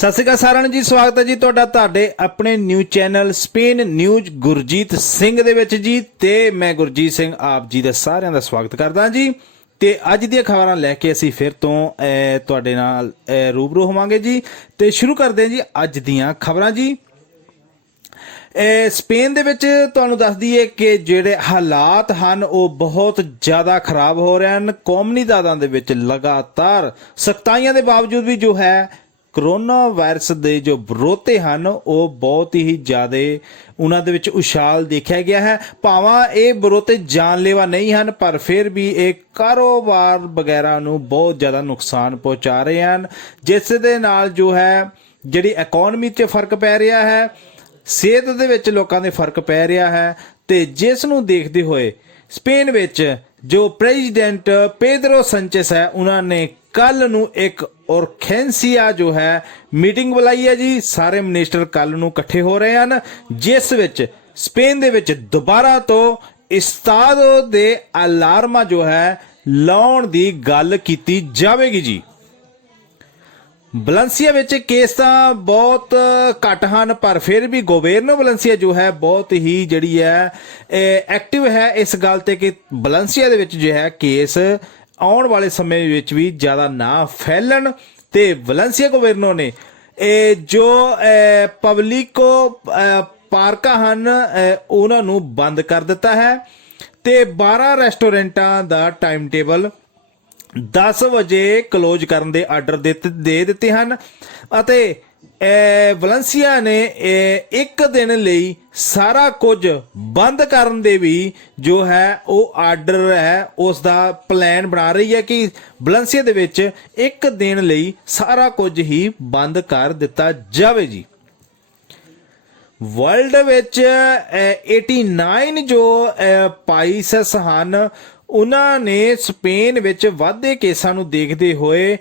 ਸਤਿ ਸ਼੍ਰੀ ਅਕਾਲ ਸਾਰਿਆਂ ਨੂੰ ਜੀ। ਸਵਾਗਤ ਹੈ ਜੀ ਤੁਹਾਡਾ ਤੁਹਾਡੇ ਆਪਣੇ new channel Spain news Gurjeet Singh ਦੇ ਵਿੱਚ ਜੀ। ਤੇ ਮੈਂ ਗੁਰਜੀਤ ਸਿੰਘ ਆਪ ਜੀ ਦਾ ਸਾਰਿਆਂ ਦਾ ਸਵਾਗਤ ਕਰਦਾ ਜੀ। ਤੇ ਅੱਜ ਦੀਆਂ ਖਬਰਾਂ ਲੈ ਕੇ ਅਸੀਂ ਫਿਰ ਤੋਂ ਤੁਹਾਡੇ ਨਾਲ ਰੂਬਰੂ ਹੋਵਾਂਗੇ ਜੀ। ਤੇ ਸ਼ੁਰੂ ਕਰਦੇ ਹਾਂ ਜੀ ਅੱਜ ਦੀਆਂ ਖਬਰਾਂ ਜੀ। ਸਪੇਨ ਦੇ ਵਿੱਚ ਤੁਹਾਨੂੰ ਦੱਸ ਦਈਏ ਕਿ ਜਿਹੜੇ ਹਾਲਾਤ ਹਨ ਉਹ ਬਹੁਤ ਜ਼ਿਆਦਾ ਖਰਾਬ ਹੋ ਰਹੇ ਹਨ। ਕੌਮੀ ਦਾਦਾਂ ਦੇ ਵਿੱਚ ਲਗਾਤਾਰ ਸਖਤਾਈਆਂ ਦੇ ਬਾਵਜੂਦ ਵੀ ਜੋ ਹੈ ਕਰੋਨਾ ਵਾਇਰਸ ਦੇ ਜੋ ਵਿਰੋਧੀ ਹਨ ਉਹ ਬਹੁਤ ਹੀ ਜ਼ਿਆਦਾ ਉਹਨਾਂ ਦੇ ਵਿੱਚ ਉਛਾਲ ਦੇਖਿਆ ਗਿਆ ਹੈ। ਭਾਵੇਂ ਇਹ ਵਿਰੋਧੀ ਜਾਨਲੇਵਾ ਨਹੀਂ ਹਨ ਪਰ ਫਿਰ ਵੀ ਇਹ ਕਾਰੋਬਾਰ ਵਗੈਰਾ ਨੂੰ ਬਹੁਤ ਜ਼ਿਆਦਾ ਨੁਕਸਾਨ ਪਹੁੰਚਾ ਰਹੇ ਹਨ, ਜਿਸ ਦੇ ਨਾਲ ਜੋ ਹੈ ਜਿਹੜੀ ਇਕਨੋਮੀ 'ਚ ਫਰਕ ਪੈ ਰਿਹਾ ਹੈ, ਸਿਹਤ ਦੇ ਵਿੱਚ ਲੋਕਾਂ ਦੇ ਫਰਕ ਪੈ ਰਿਹਾ ਹੈ। ਤੇ ਜਿਸ ਨੂੰ ਦੇਖਦੇ ਹੋਏ ਸਪੇਨ ਵਿੱਚ ਜੋ ਪ੍ਰੈਜ਼ੀਡੈਂਟ ਪੇਦਰੋ ਸੰਚੇਸ ਹੈ ਉਹਨਾਂ ਨੇ ਕੱਲ ਨੂੰ ਇੱਕ ਔਰਖੈਂਸੀਆ ਜੋ ਹੈ ਮੀਟਿੰਗ ਬੁਲਾਈ ਹੈ ਜੀ। ਸਾਰੇ ਮਿਨਿਸਟਰ ਕੱਲ ਨੂੰ ਇਕੱਠੇ ਹੋ ਰਹੇ ਹਨ, ਜਿਸ ਵਿੱਚ ਸਪੇਨ ਦੇ ਵਿੱਚ ਦੁਬਾਰਾ ਤੋਂ ਇਸਤਾਦੋ ਦੇ ਅਲਾਰਮਾ ਜੋ ਹੈ ਲਾਉਣ ਦੀ ਗੱਲ ਕੀਤੀ ਜਾਵੇਗੀ ਜੀ। ਵੈਲੈਂਸੀਆ ਵਿੱਚ ਕੇਸ ਤਾਂ ਬਹੁਤ ਘੱਟ ਹਨ ਪਰ ਫਿਰ ਵੀ ਗੋਵਰਨਰ ਵੈਲੈਂਸੀਆ ਜੋ ਹੈ ਬਹੁਤ ਹੀ ਜਿਹੜੀ ਹੈ ਐਕਟਿਵ ਹੈ ਇਸ ਗੱਲ ਤੇ ਕਿ ਵੈਲੈਂਸੀਆ ਦੇ ਵਿੱਚ ਜੋ ਹੈ ਕੇਸ ਆਉਣ ਵਾਲੇ ਸਮੇਂ ਵਿੱਚ ਵੀ ਜ਼ਿਆਦਾ ਨਾ ਫੈਲਣ। ਤੇ ਵੈਲੈਂਸੀਆ ਗਵਰਨਰ ਨੇ ਜੋ ਪਬਲਿਕੋ ਪਾਰਕਾਂ ਹਨ ਉਹਨਾਂ ਨੂੰ ਬੰਦ ਕਰ ਦਿੱਤਾ ਹੈ ਤੇ 12 ਰੈਸਟੋਰੈਂਟਾਂ ਦਾ ਟਾਈਮ ਟੇਬਲ 10 ਵਜੇ ਕਲੋਜ਼ ਕਰਨ ਦੇ ਆਰਡਰ ਦੇ ਦਿੱਤੇ ਹਨ ਅਤੇ ਵੈਲੈਂਸੀਆ ਨੇ ਇੱਕ ਦਿਨ ਲਈ ਸਾਰਾ ਕੁਝ ਬੰਦ ਕਰਨ ਦੇ ਵੀ ਜੋ ਹੈ ਉਹ ਆਰਡਰ ਹੈ ਉਸ ਦਾ ਪਲਾਨ ਬਣਾ ਰਹੀ ਹੈ ਕਿ ਵੈਲੈਂਸੀਆ ਦੇ ਵਿੱਚ ਇੱਕ ਦਿਨ ਲਈ ਸਾਰਾ ਕੁਝ ਹੀ ਬੰਦ ਕਰ ਦਿੱਤਾ ਜਾਵੇ ਜੀ। ਵਰਲਡ ਵਿੱਚ 89 ਜੋ ਪਾਈਸਸ ਹਨ ਉਹਨਾਂ ਨੇ ਸਪੇਨ ਵਿੱਚ ਵਾਧੇ ਕੇਸਾਂ ਨੂੰ ਦੇਖਦੇ ਹੋਏ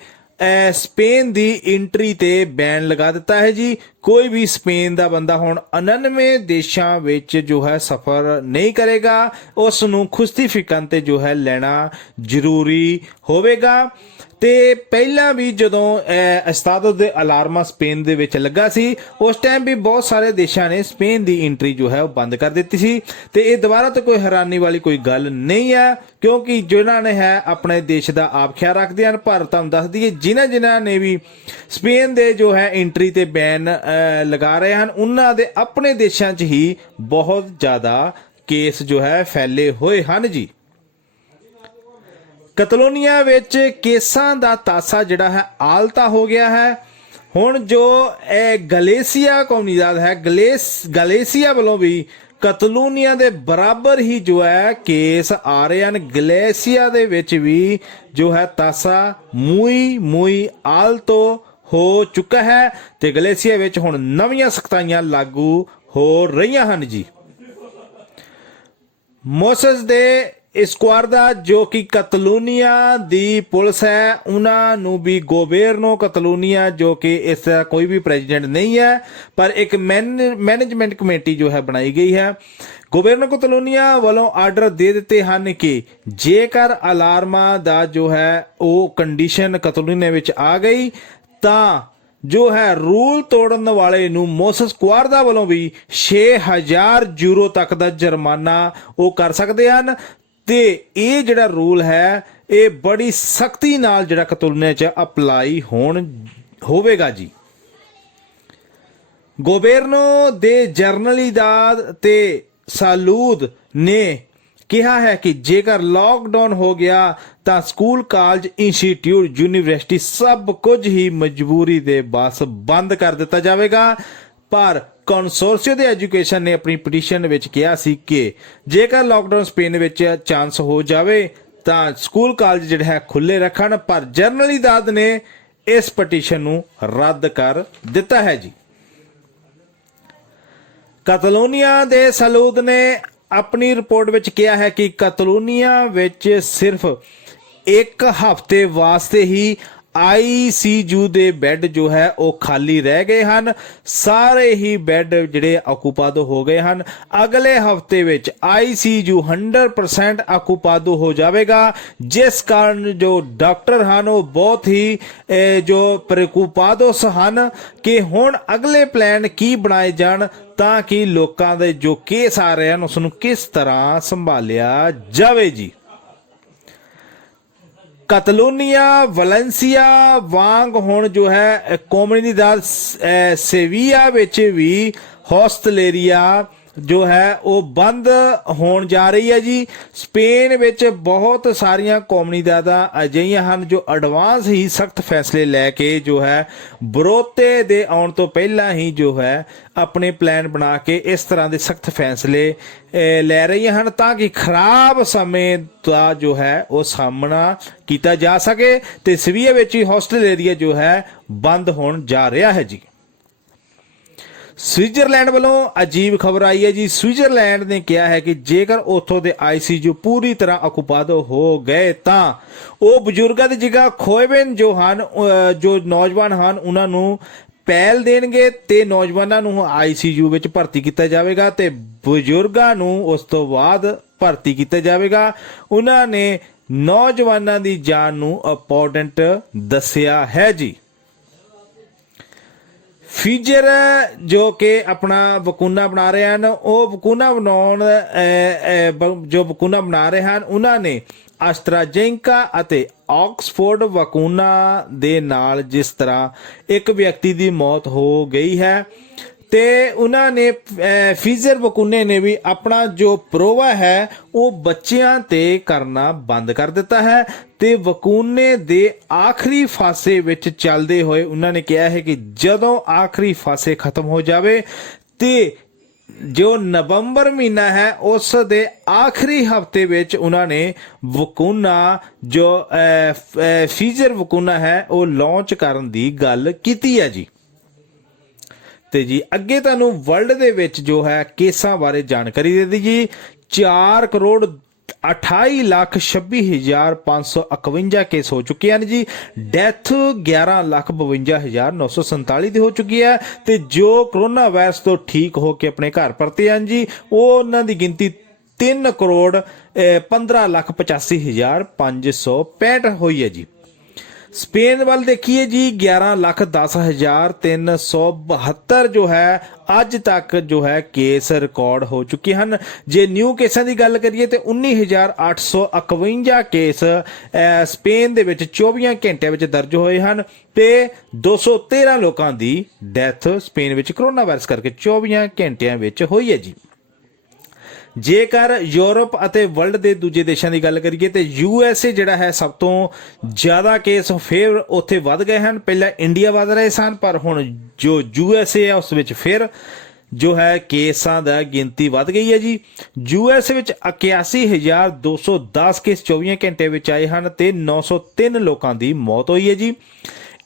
ਸਪੇਨ ਦੀ ਐਂਟਰੀ ਤੇ ਬੈਨ ਲਗਾ ਦਿੱਤਾ ਹੈ ਜੀ। ਕੋਈ ਵੀ ਸਪੇਨ ਦਾ ਬੰਦਾ ਹੁਣ 99 ਦੇਸ਼ਾਂ ਵਿੱਚ ਜੋ ਹੈ ਸਫ਼ਰ ਨਹੀਂ ਕਰੇਗਾ, ਉਸ ਨੂੰ ਖੁਸ਼ਤੀ ਫਿਕਨ ਤੇ ਜੋ ਹੈ ਲੈਣਾ ਜ਼ਰੂਰੀ ਹੋਵੇਗਾ। ਤੇ ਪਹਿਲਾਂ ਵੀ ਜਦੋਂ ਇਸਤਾਦੋ ਦੇ ਅਲਾਰਮਾ ਸਪੇਨ ਦੇ ਵਿੱਚ ਲੱਗਾ ਸੀ ਉਸ ਟਾਈਮ ਵੀ ਬਹੁਤ ਸਾਰੇ ਦੇਸ਼ਾਂ ਨੇ ਸਪੇਨ ਦੀ ਐਂਟਰੀ ਜੋ ਹੈ ਉਹ ਬੰਦ ਕਰ ਦਿੱਤੀ ਸੀ। ਤੇ ਇਹ ਦੁਬਾਰਾ ਤੋਂ ਕੋਈ ਹੈਰਾਨੀ ਵਾਲੀ ਕੋਈ ਗੱਲ ਨਹੀਂ ਹੈ ਕਿਉਂਕਿ ਜਿਨ੍ਹਾਂ ਨੇ ਹੈ ਆਪਣੇ ਦੇਸ਼ ਦਾ ਆਪ ਖਿਆਲ ਰੱਖਦੇ ਹਨ। ਪਰ ਤੁਹਾਨੂੰ ਦੱਸ ਦਈਏ ਜਿਨ੍ਹਾਂ ਨੇ ਵੀ ਸਪੇਨ ਦੇ ਜੋ ਹੈ ਐਂਟਰੀ ਤੇ ਬੈਨ ਲਗਾ ਰਹੇ ਹਨ ਉਹਨਾਂ ਦੇ ਆਪਣੇ ਦੇਸ਼ਾਂ 'ਚ ਹੀ ਬਹੁਤ ਜ਼ਿਆਦਾ ਕੇਸ ਜੋ ਹੈ ਫੈਲੇ ਹੋਏ ਹਨ ਜੀ। ਕਤਲੋਨੀਆ ਵਿੱਚ ਕੇਸਾਂ ਦਾ ਤਾਸਾ ਜਿਹੜਾ ਹੈ ਆਲਤਾ ਹੋ ਗਿਆ ਹੈ। ਹੁਣ ਜੋ ਗਲੇਸੀਆ ਕੌਮੀਦਾਦ ਹੈ ਗਲੇਸੀਆ ਵੱਲੋਂ ਵੀ ਕਤਲੋਨੀਆ ਦੇ ਬਰਾਬਰ ਹੀ ਜੋ ਹੈ ਕੇਸ ਆ ਰਹੇ ਹਨ। ਗਲੇਸੀਆ ਦੇ ਵਿੱਚ ਵੀ ਜੋ ਹੈ ਤਾਸਾ ਮੂਈ ਆਲਤੋ ਹੋ ਚੁੱਕਾ ਹੈ ਤੇ ਗਲੇਸੀਆ ਵਿੱਚ ਹੁਣ ਨਵੀਆਂ ਸਖਤਾਈਆਂ ਲਾਗੂ ਹੋ ਰਹੀਆਂ ਹਨ ਜੀ। ਮੋਸਸ ਦੇ ਸਕੁਆਰਦਾ ਜੋ ਕਿ ਕਤਲੋਨੀਆ ਦੀ ਪੁਲਿਸ ਹੈ ਉਹਨਾਂ ਨੂੰ ਵੀ ਗੋਵਰਨੋ ਕਤਲੋਨੀਆ ਜੋ ਕਿ ਇਸ ਦਾ ਕੋਈ ਵੀ ਪ੍ਰੈਜ਼ੀਡੈਂਟ ਨਹੀਂ ਹੈ ਪਰ ਇੱਕ ਮੈਨੇਜਮੈਂਟ ਕਮੇਟੀ ਜੋ ਹੈ ਬਣਾਈ ਗਈ ਹੈ। ਗੋਵਰਨੋ ਕਤਲੋਨੀਆ ਵੱਲੋਂ ਆਰਡਰ ਦੇ ਦਿੱਤੇ ਹਨ ਕਿ ਜੇਕਰ ਅਲਾਰਮਾ ਦਾ ਜੋ ਹੈ ਉਹ ਕੰਡੀਸ਼ਨ ਕਤਲੋਨੀਆ ਵਿੱਚ ਆ ਗਈ ਤਾਂ ਜੋ ਹੈ ਰੂਲ ਤੋੜਨ ਵਾਲੇ ਨੂੰ ਮੋਸਸ ਕੁਆਰਦਾ ਵੱਲੋਂ ਵੀ 6000 ਯੂਰੋ ਤੱਕ ਦਾ ਜੁਰਮਾਨਾ ਉਹ ਕਰ ਸਕਦੇ ਹਨ। ਤੇ ਇਹ ਜਿਹੜਾ ਰੂਲ ਹੈ ਇਹ ਬੜੀ ਸਖਤੀ ਨਾਲ ਜਿਹੜਾ ਕਤਲੋਨੀਆ 'ਚ ਅਪਲਾਈ ਹੋਵੇਗਾ ਜੀ। ਗੋਵਰਨੋ ਦੇ ਜਰਨਲਿਦਾਦ ਤੇ ਸਾਲੂਦ ਨੇ ਕਿਹਾ ਹੈ ਕਿ ਜੇਕਰ ਲਾਕਡਾਊਨ ਹੋ ਗਿਆ ਤਾਂ ਸਕੂਲ ਕਾਲਜ ਇੰਸਟੀਟਿਊਟ ਯੂਨੀਵਰਸਿਟੀ ਸਭ ਕੁਝ ਹੀ ਮਜਬੂਰੀ ਦੇ ਬਸ ਬੰਦ ਕਰ ਦਿੱਤਾ ਜਾਵੇਗਾ। ਪਰ ਕੰਸੋਰਸੀਓ ਦੇ ਐਜੂਕੇਸ਼ਨ ਨੇ ਆਪਣੀ ਪਟੀਸ਼ਨ ਵਿੱਚ ਕਿਹਾ ਸੀ ਕਿ ਜੇਕਰ ਲਾਕਡਾਊਨ ਸਪੇਨ ਵਿੱਚ ਚਾਂਸ ਹੋ ਜਾਵੇ ਤਾਂ ਸਕੂਲ ਕਾਲਜ ਜਿਹੜਾ ਹੈ ਖੁੱਲੇ ਰੱਖਣ, ਪਰ ਜਰਨਲਿਦਾਦ ਨੇ ਇਸ ਪਟੀਸ਼ਨ ਨੂੰ ਰੱਦ ਕਰ ਦਿੱਤਾ ਹੈ ਜੀ। ਕਤਲੋਨੀਆ ਦੇ ਸਾਲੂਦ ਨੇ ਆਪਣੀ ਰਿਪੋਰਟ ਵਿੱਚ ਕਿਹਾ ਹੈ ਕਿ ਕਤਲੋਨੀਆ ਵਿੱਚ ਸਿਰਫ ਇੱਕ ਹਫ਼ਤੇ ਵਾਸਤੇ ਹੀ ICU ਦੇ ਬੈੱਡ ਜੋ ਹੈ ਉਹ ਖਾਲੀ ਰਹਿ ਗਏ ਹਨ। ਸਾਰੇ ਹੀ ਬੈੱਡ ਜਿਹੜੇ ਆਕੂਪਾਦੋ ਹੋ ਗਏ ਹਨ। ਅਗਲੇ ਹਫਤੇ ਵਿੱਚ ICU 100% ਆਕੂਪਾਦੋ ਹੋ ਜਾਵੇਗਾ, ਜਿਸ ਕਾਰਨ ਜੋ ਡਾਕਟਰ ਹਨ ਉਹ ਬਹੁਤ ਹੀ ਜੋ ਪ੍ਰਕੂਪਾਦੋਸ ਹਨ ਕਿ ਹੁਣ ਅਗਲੇ ਪਲਾਨ ਕੀ ਬਣਾਏ ਜਾਣ ਤਾਂ ਕਿ ਲੋਕਾਂ ਦੇ ਜੋ ਕੇਸ ਆ ਰਹੇ ਹਨ ਉਸ ਨੂੰ ਕਿਸ ਤਰ੍ਹਾਂ ਸੰਭਾਲਿਆ ਜਾਵੇ ਜੀ। ਕਤਲੋਨੀਆ ਵੈਲੈਂਸੀਆ ਵਾਂਗ ਹੁਣ ਜੋ ਹੈ ਕੋਮਿਊਨਿਦਾਦ ਸੇਵੀਆ ਵਿੱਚ ਵੀ ਹੋਸਟਲੇਰੀਆ ਜੋ ਹੈ ਉਹ ਬੰਦ ਹੋਣ ਜਾ ਰਹੀ ਹੈ ਜੀ। ਸਪੇਨ ਵਿੱਚ ਬਹੁਤ ਸਾਰੀਆਂ ਕੋਮਿਊਨਿਦਾਦਾਂ ਅਜਿਹੀਆਂ ਹਨ ਜੋ ਐਡਵਾਂਸ ਹੀ ਸਖਤ ਫੈਸਲੇ ਲੈ ਕੇ ਜੋ ਹੈ ਬਰੋਤੇ ਦੇ ਆਉਣ ਤੋਂ ਪਹਿਲਾਂ ਹੀ ਜੋ ਹੈ ਆਪਣੇ ਪਲਾਨ ਬਣਾ ਕੇ ਇਸ ਤਰ੍ਹਾਂ ਦੇ ਸਖਤ ਫੈਸਲੇ ਲੈ ਰਹੀਆਂ ਹਨ ਤਾਂ ਕਿ ਖਰਾਬ ਸਮੇਂ ਦਾ ਜੋ ਹੈ ਉਹ ਸਾਹਮਣਾ ਕੀਤਾ ਜਾ ਸਕੇ। ਤੇ ਸਵੀਆ ਵਿੱਚ ਹੀ ਹੋਸਟਲ ਏਰੀਆ ਜੋ ਹੈ ਬੰਦ ਹੋਣ ਜਾ ਰਿਹਾ ਹੈ ਜੀ। ਸਵਿਟਜ਼ਰਲੈਂਡ ਵੱਲੋਂ ਅਜੀਬ ਖਬਰ ਆਈ ਹੈ ਜੀ। ਸਵਿਟਜ਼ਰਲੈਂਡ ਨੇ ਕਿਹਾ ਹੈ ਕਿ ਜੇਕਰ ਉੱਥੋਂ ਦੇ ICU ਪੂਰੀ ਤਰ੍ਹਾਂ ਆਕੂਪਾਦੋ ਹੋ ਗਏ ਤਾਂ ਉਹ ਬਜ਼ੁਰਗਾਂ ਦੀ ਜਗ੍ਹਾ ਖੋਏਬਨ ਜੋ ਹਨ ਜੋ ਨੌਜਵਾਨ ਹਨ ਉਹਨਾਂ ਨੂੰ ਪਹਿਲ ਦੇਣਗੇ ਤੇ ਨੌਜਵਾਨਾਂ ਨੂੰ ICU ਵਿੱਚ ਭਰਤੀ ਕੀਤਾ ਜਾਵੇਗਾ ਤੇ ਬਜ਼ੁਰਗਾਂ ਨੂੰ ਉਸ ਤੋਂ ਬਾਅਦ ਭਰਤੀ ਕੀਤਾ ਜਾਵੇਗਾ। ਉਹਨਾਂ ਨੇ ਨੌਜਵਾਨਾਂ ਦੀ ਜਾਨ ਨੂੰ ਇੰਪੋਰਟੈਂਟ ਦੱਸਿਆ ਹੈ ਜੀ। ਫੀਜਰ ਜੋ ਕਿ ਆਪਣਾ ਵਕੂਨਾ ਬਣਾ ਰਹੇ ਹਨ ਉਹ ਵਕੂਨਾ ਬਣਾਉਣ ਜੋ ਵਕੂਨਾ ਬਣਾ ਰਹੇ ਹਨ ਉਹਨਾਂ ਨੇ ਐਸਟਰਾਜੇਨਕਾ ਅਤੇ ਆਕਸਫੋਰਡ ਵਕੂਨਾ ਦੇ ਨਾਲ ਜਿਸ ਤਰ੍ਹਾਂ ਇੱਕ ਵਿਅਕਤੀ ਦੀ ਮੌਤ ਹੋ ਗਈ ਹੈ ਤੇ ਉਹਨਾਂ ਨੇ ਫੀਜ਼ਰ ਵਕੂਨੇ ਨੇ ਵੀ ਆਪਣਾ ਜੋ ਪ੍ਰੋਵਾ ਹੈ ਉਹ ਬੱਚਿਆਂ ਤੇ ਕਰਨਾ ਬੰਦ ਕਰ ਦਿੱਤਾ ਹੈ ਤੇ ਵਕੂਨੇ ਦੇ ਆਖਰੀ ਫਾਸੇ ਵਿੱਚ ਚੱਲਦੇ ਹੋਏ ਉਹਨਾਂ ਨੇ ਕਿਹਾ ਹੈ ਕਿ ਜਦੋਂ ਆਖਰੀ ਫਾਸੇ ਖਤਮ ਹੋ ਜਾਵੇ ਤੇ ਜੋ ਨਵੰਬਰ ਮਹੀਨਾ ਹੈ ਉਸ ਦੇ ਆਖਰੀ ਹਫਤੇ ਵਿੱਚ ਉਹਨਾਂ ਨੇ ਵਕੂਨਾ ਜੋ ਫੀਜ਼ਰ ਵਕੂਨਾ ਹੈ ਉਹ ਲਾਂਚ ਕਰਨ ਦੀ ਗੱਲ ਕੀਤੀ ਹੈ ਜੀ। ਤੇ ਜੀ ਅੱਗੇ ਤੁਹਾਨੂੰ ਵਰਲਡ ਦੇ ਵਿੱਚ ਜੋ ਹੈ ਕੇਸਾਂ ਬਾਰੇ ਜਾਣਕਾਰੀ ਦੇ ਦਿੱਤੀ ਜੀ। 4,28,26,551 ਕੇਸ ਹੋ ਚੁੱਕੇ ਹਨ ਜੀ। ਡੈਥ 11,52,947 ਦੀ ਹੋ ਚੁੱਕੀ ਹੈ ਤੇ ਜੋ ਕਰੋਨਾ ਵਾਇਰਸ ਤੋਂ ਠੀਕ ਹੋ ਕੇ ਆਪਣੇ ਘਰ ਪਰਤੇ ਹਨ ਜੀ ਉਹਨਾਂ ਦੀ ਗਿਣਤੀ 3,15,85,565 ਹੋਈ ਹੈ ਜੀ। ਸਪੇਨ ਵੱਲ ਦੇਖੀਏ ਜੀ 11,10,372 ਜੋ ਹੈ ਅੱਜ ਤੱਕ ਜੋ ਹੈ ਕੇਸ ਰਿਕਾਰਡ ਹੋ ਚੁੱਕੇ ਹਨ। ਜੇ ਨਿਊ ਕੇਸਾਂ ਦੀ ਗੱਲ ਕਰੀਏ ਤੇ 19,851 ਕੇਸ ਸਪੇਨ ਦੇ ਵਿੱਚ 24 ਘੰਟਿਆਂ ਵਿੱਚ ਦਰਜ ਹੋਏ ਹਨ ਤੇ 213 ਲੋਕਾਂ ਦੀ ਡੈਥ ਸਪੇਨ ਵਿੱਚ ਕਰੋਨਾ ਵਾਇਰਸ ਕਰਕੇ 24 ਘੰਟਿਆਂ ਵਿੱਚ ਹੋਈ ਹੈ ਜੀ। ਜੇਕਰ ਯੂਰਪ ਅਤੇ ਵਰਲਡ ਦੇ ਦੂਜੇ ਦੇਸ਼ਾਂ ਦੀ ਗੱਲ ਕਰੀਏ ਤੇ USA ਜਿਹੜਾ ਹੈ ਸਭ ਤੋਂ ਜ਼ਿਆਦਾ ਕੇਸ ਫਿਰ ਉੱਥੇ ਵੱਧ ਗਏ ਹਨ। ਪਹਿਲਾਂ ਇੰਡੀਆ ਵੱਧ ਰਹੇ ਸਨ ਪਰ ਹੁਣ ਜੋ USA ਹੈ ਉਸ ਵਿੱਚ ਫਿਰ ਜੋ ਹੈ ਕੇਸਾਂ ਦਾ ਗਿਣਤੀ ਵੱਧ ਗਈ ਹੈ ਜੀ। US ਵਿੱਚ 81,210 ਕੇਸ 24 ਘੰਟੇ ਵਿੱਚ ਆਏ ਹਨ ਤੇ 903 ਲੋਕਾਂ ਦੀ ਮੌਤ ਹੋਈ ਹੈ ਜੀ।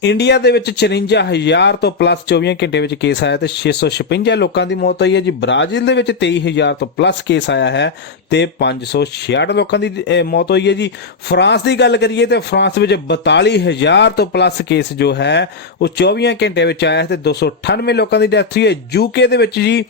ਇੰਡੀਆ ਦੇ ਵਿੱਚ 54,000 ਤੋਂ ਪਲੱਸ 24 ਘੰਟੇ ਵਿੱਚ ਕੇਸ ਆਇਆ ਤੇ 656 ਲੋਕਾਂ ਦੀ ਮੌਤ ਹੋਈ ਹੈ ਜੀ। ਬ੍ਰਾਜ਼ੀਲ ਦੇ ਵਿੱਚ 23,000 ਤੋਂ ਪਲੱਸ ਕੇਸ ਆਇਆ ਹੈ ਤੇ 566 ਲੋਕਾਂ ਦੀ ਮੌਤ ਹੋਈ ਹੈ ਜੀ। ਫਰਾਂਸ ਦੀ ਗੱਲ ਕਰੀਏ ਤੇ ਫਰਾਂਸ ਵਿੱਚ 42,000 ਤੋਂ ਪਲੱਸ ਕੇਸ ਜੋ ਹੈ ਉਹ 24 ਘੰਟੇ ਵਿੱਚ ਆਇਆ ਤੇ 298 ਲੋਕਾਂ ਦੀ ਡੈਥ ਹੋਈ ਹੈ। UK ਦੇ ਵਿੱਚ ਜੀ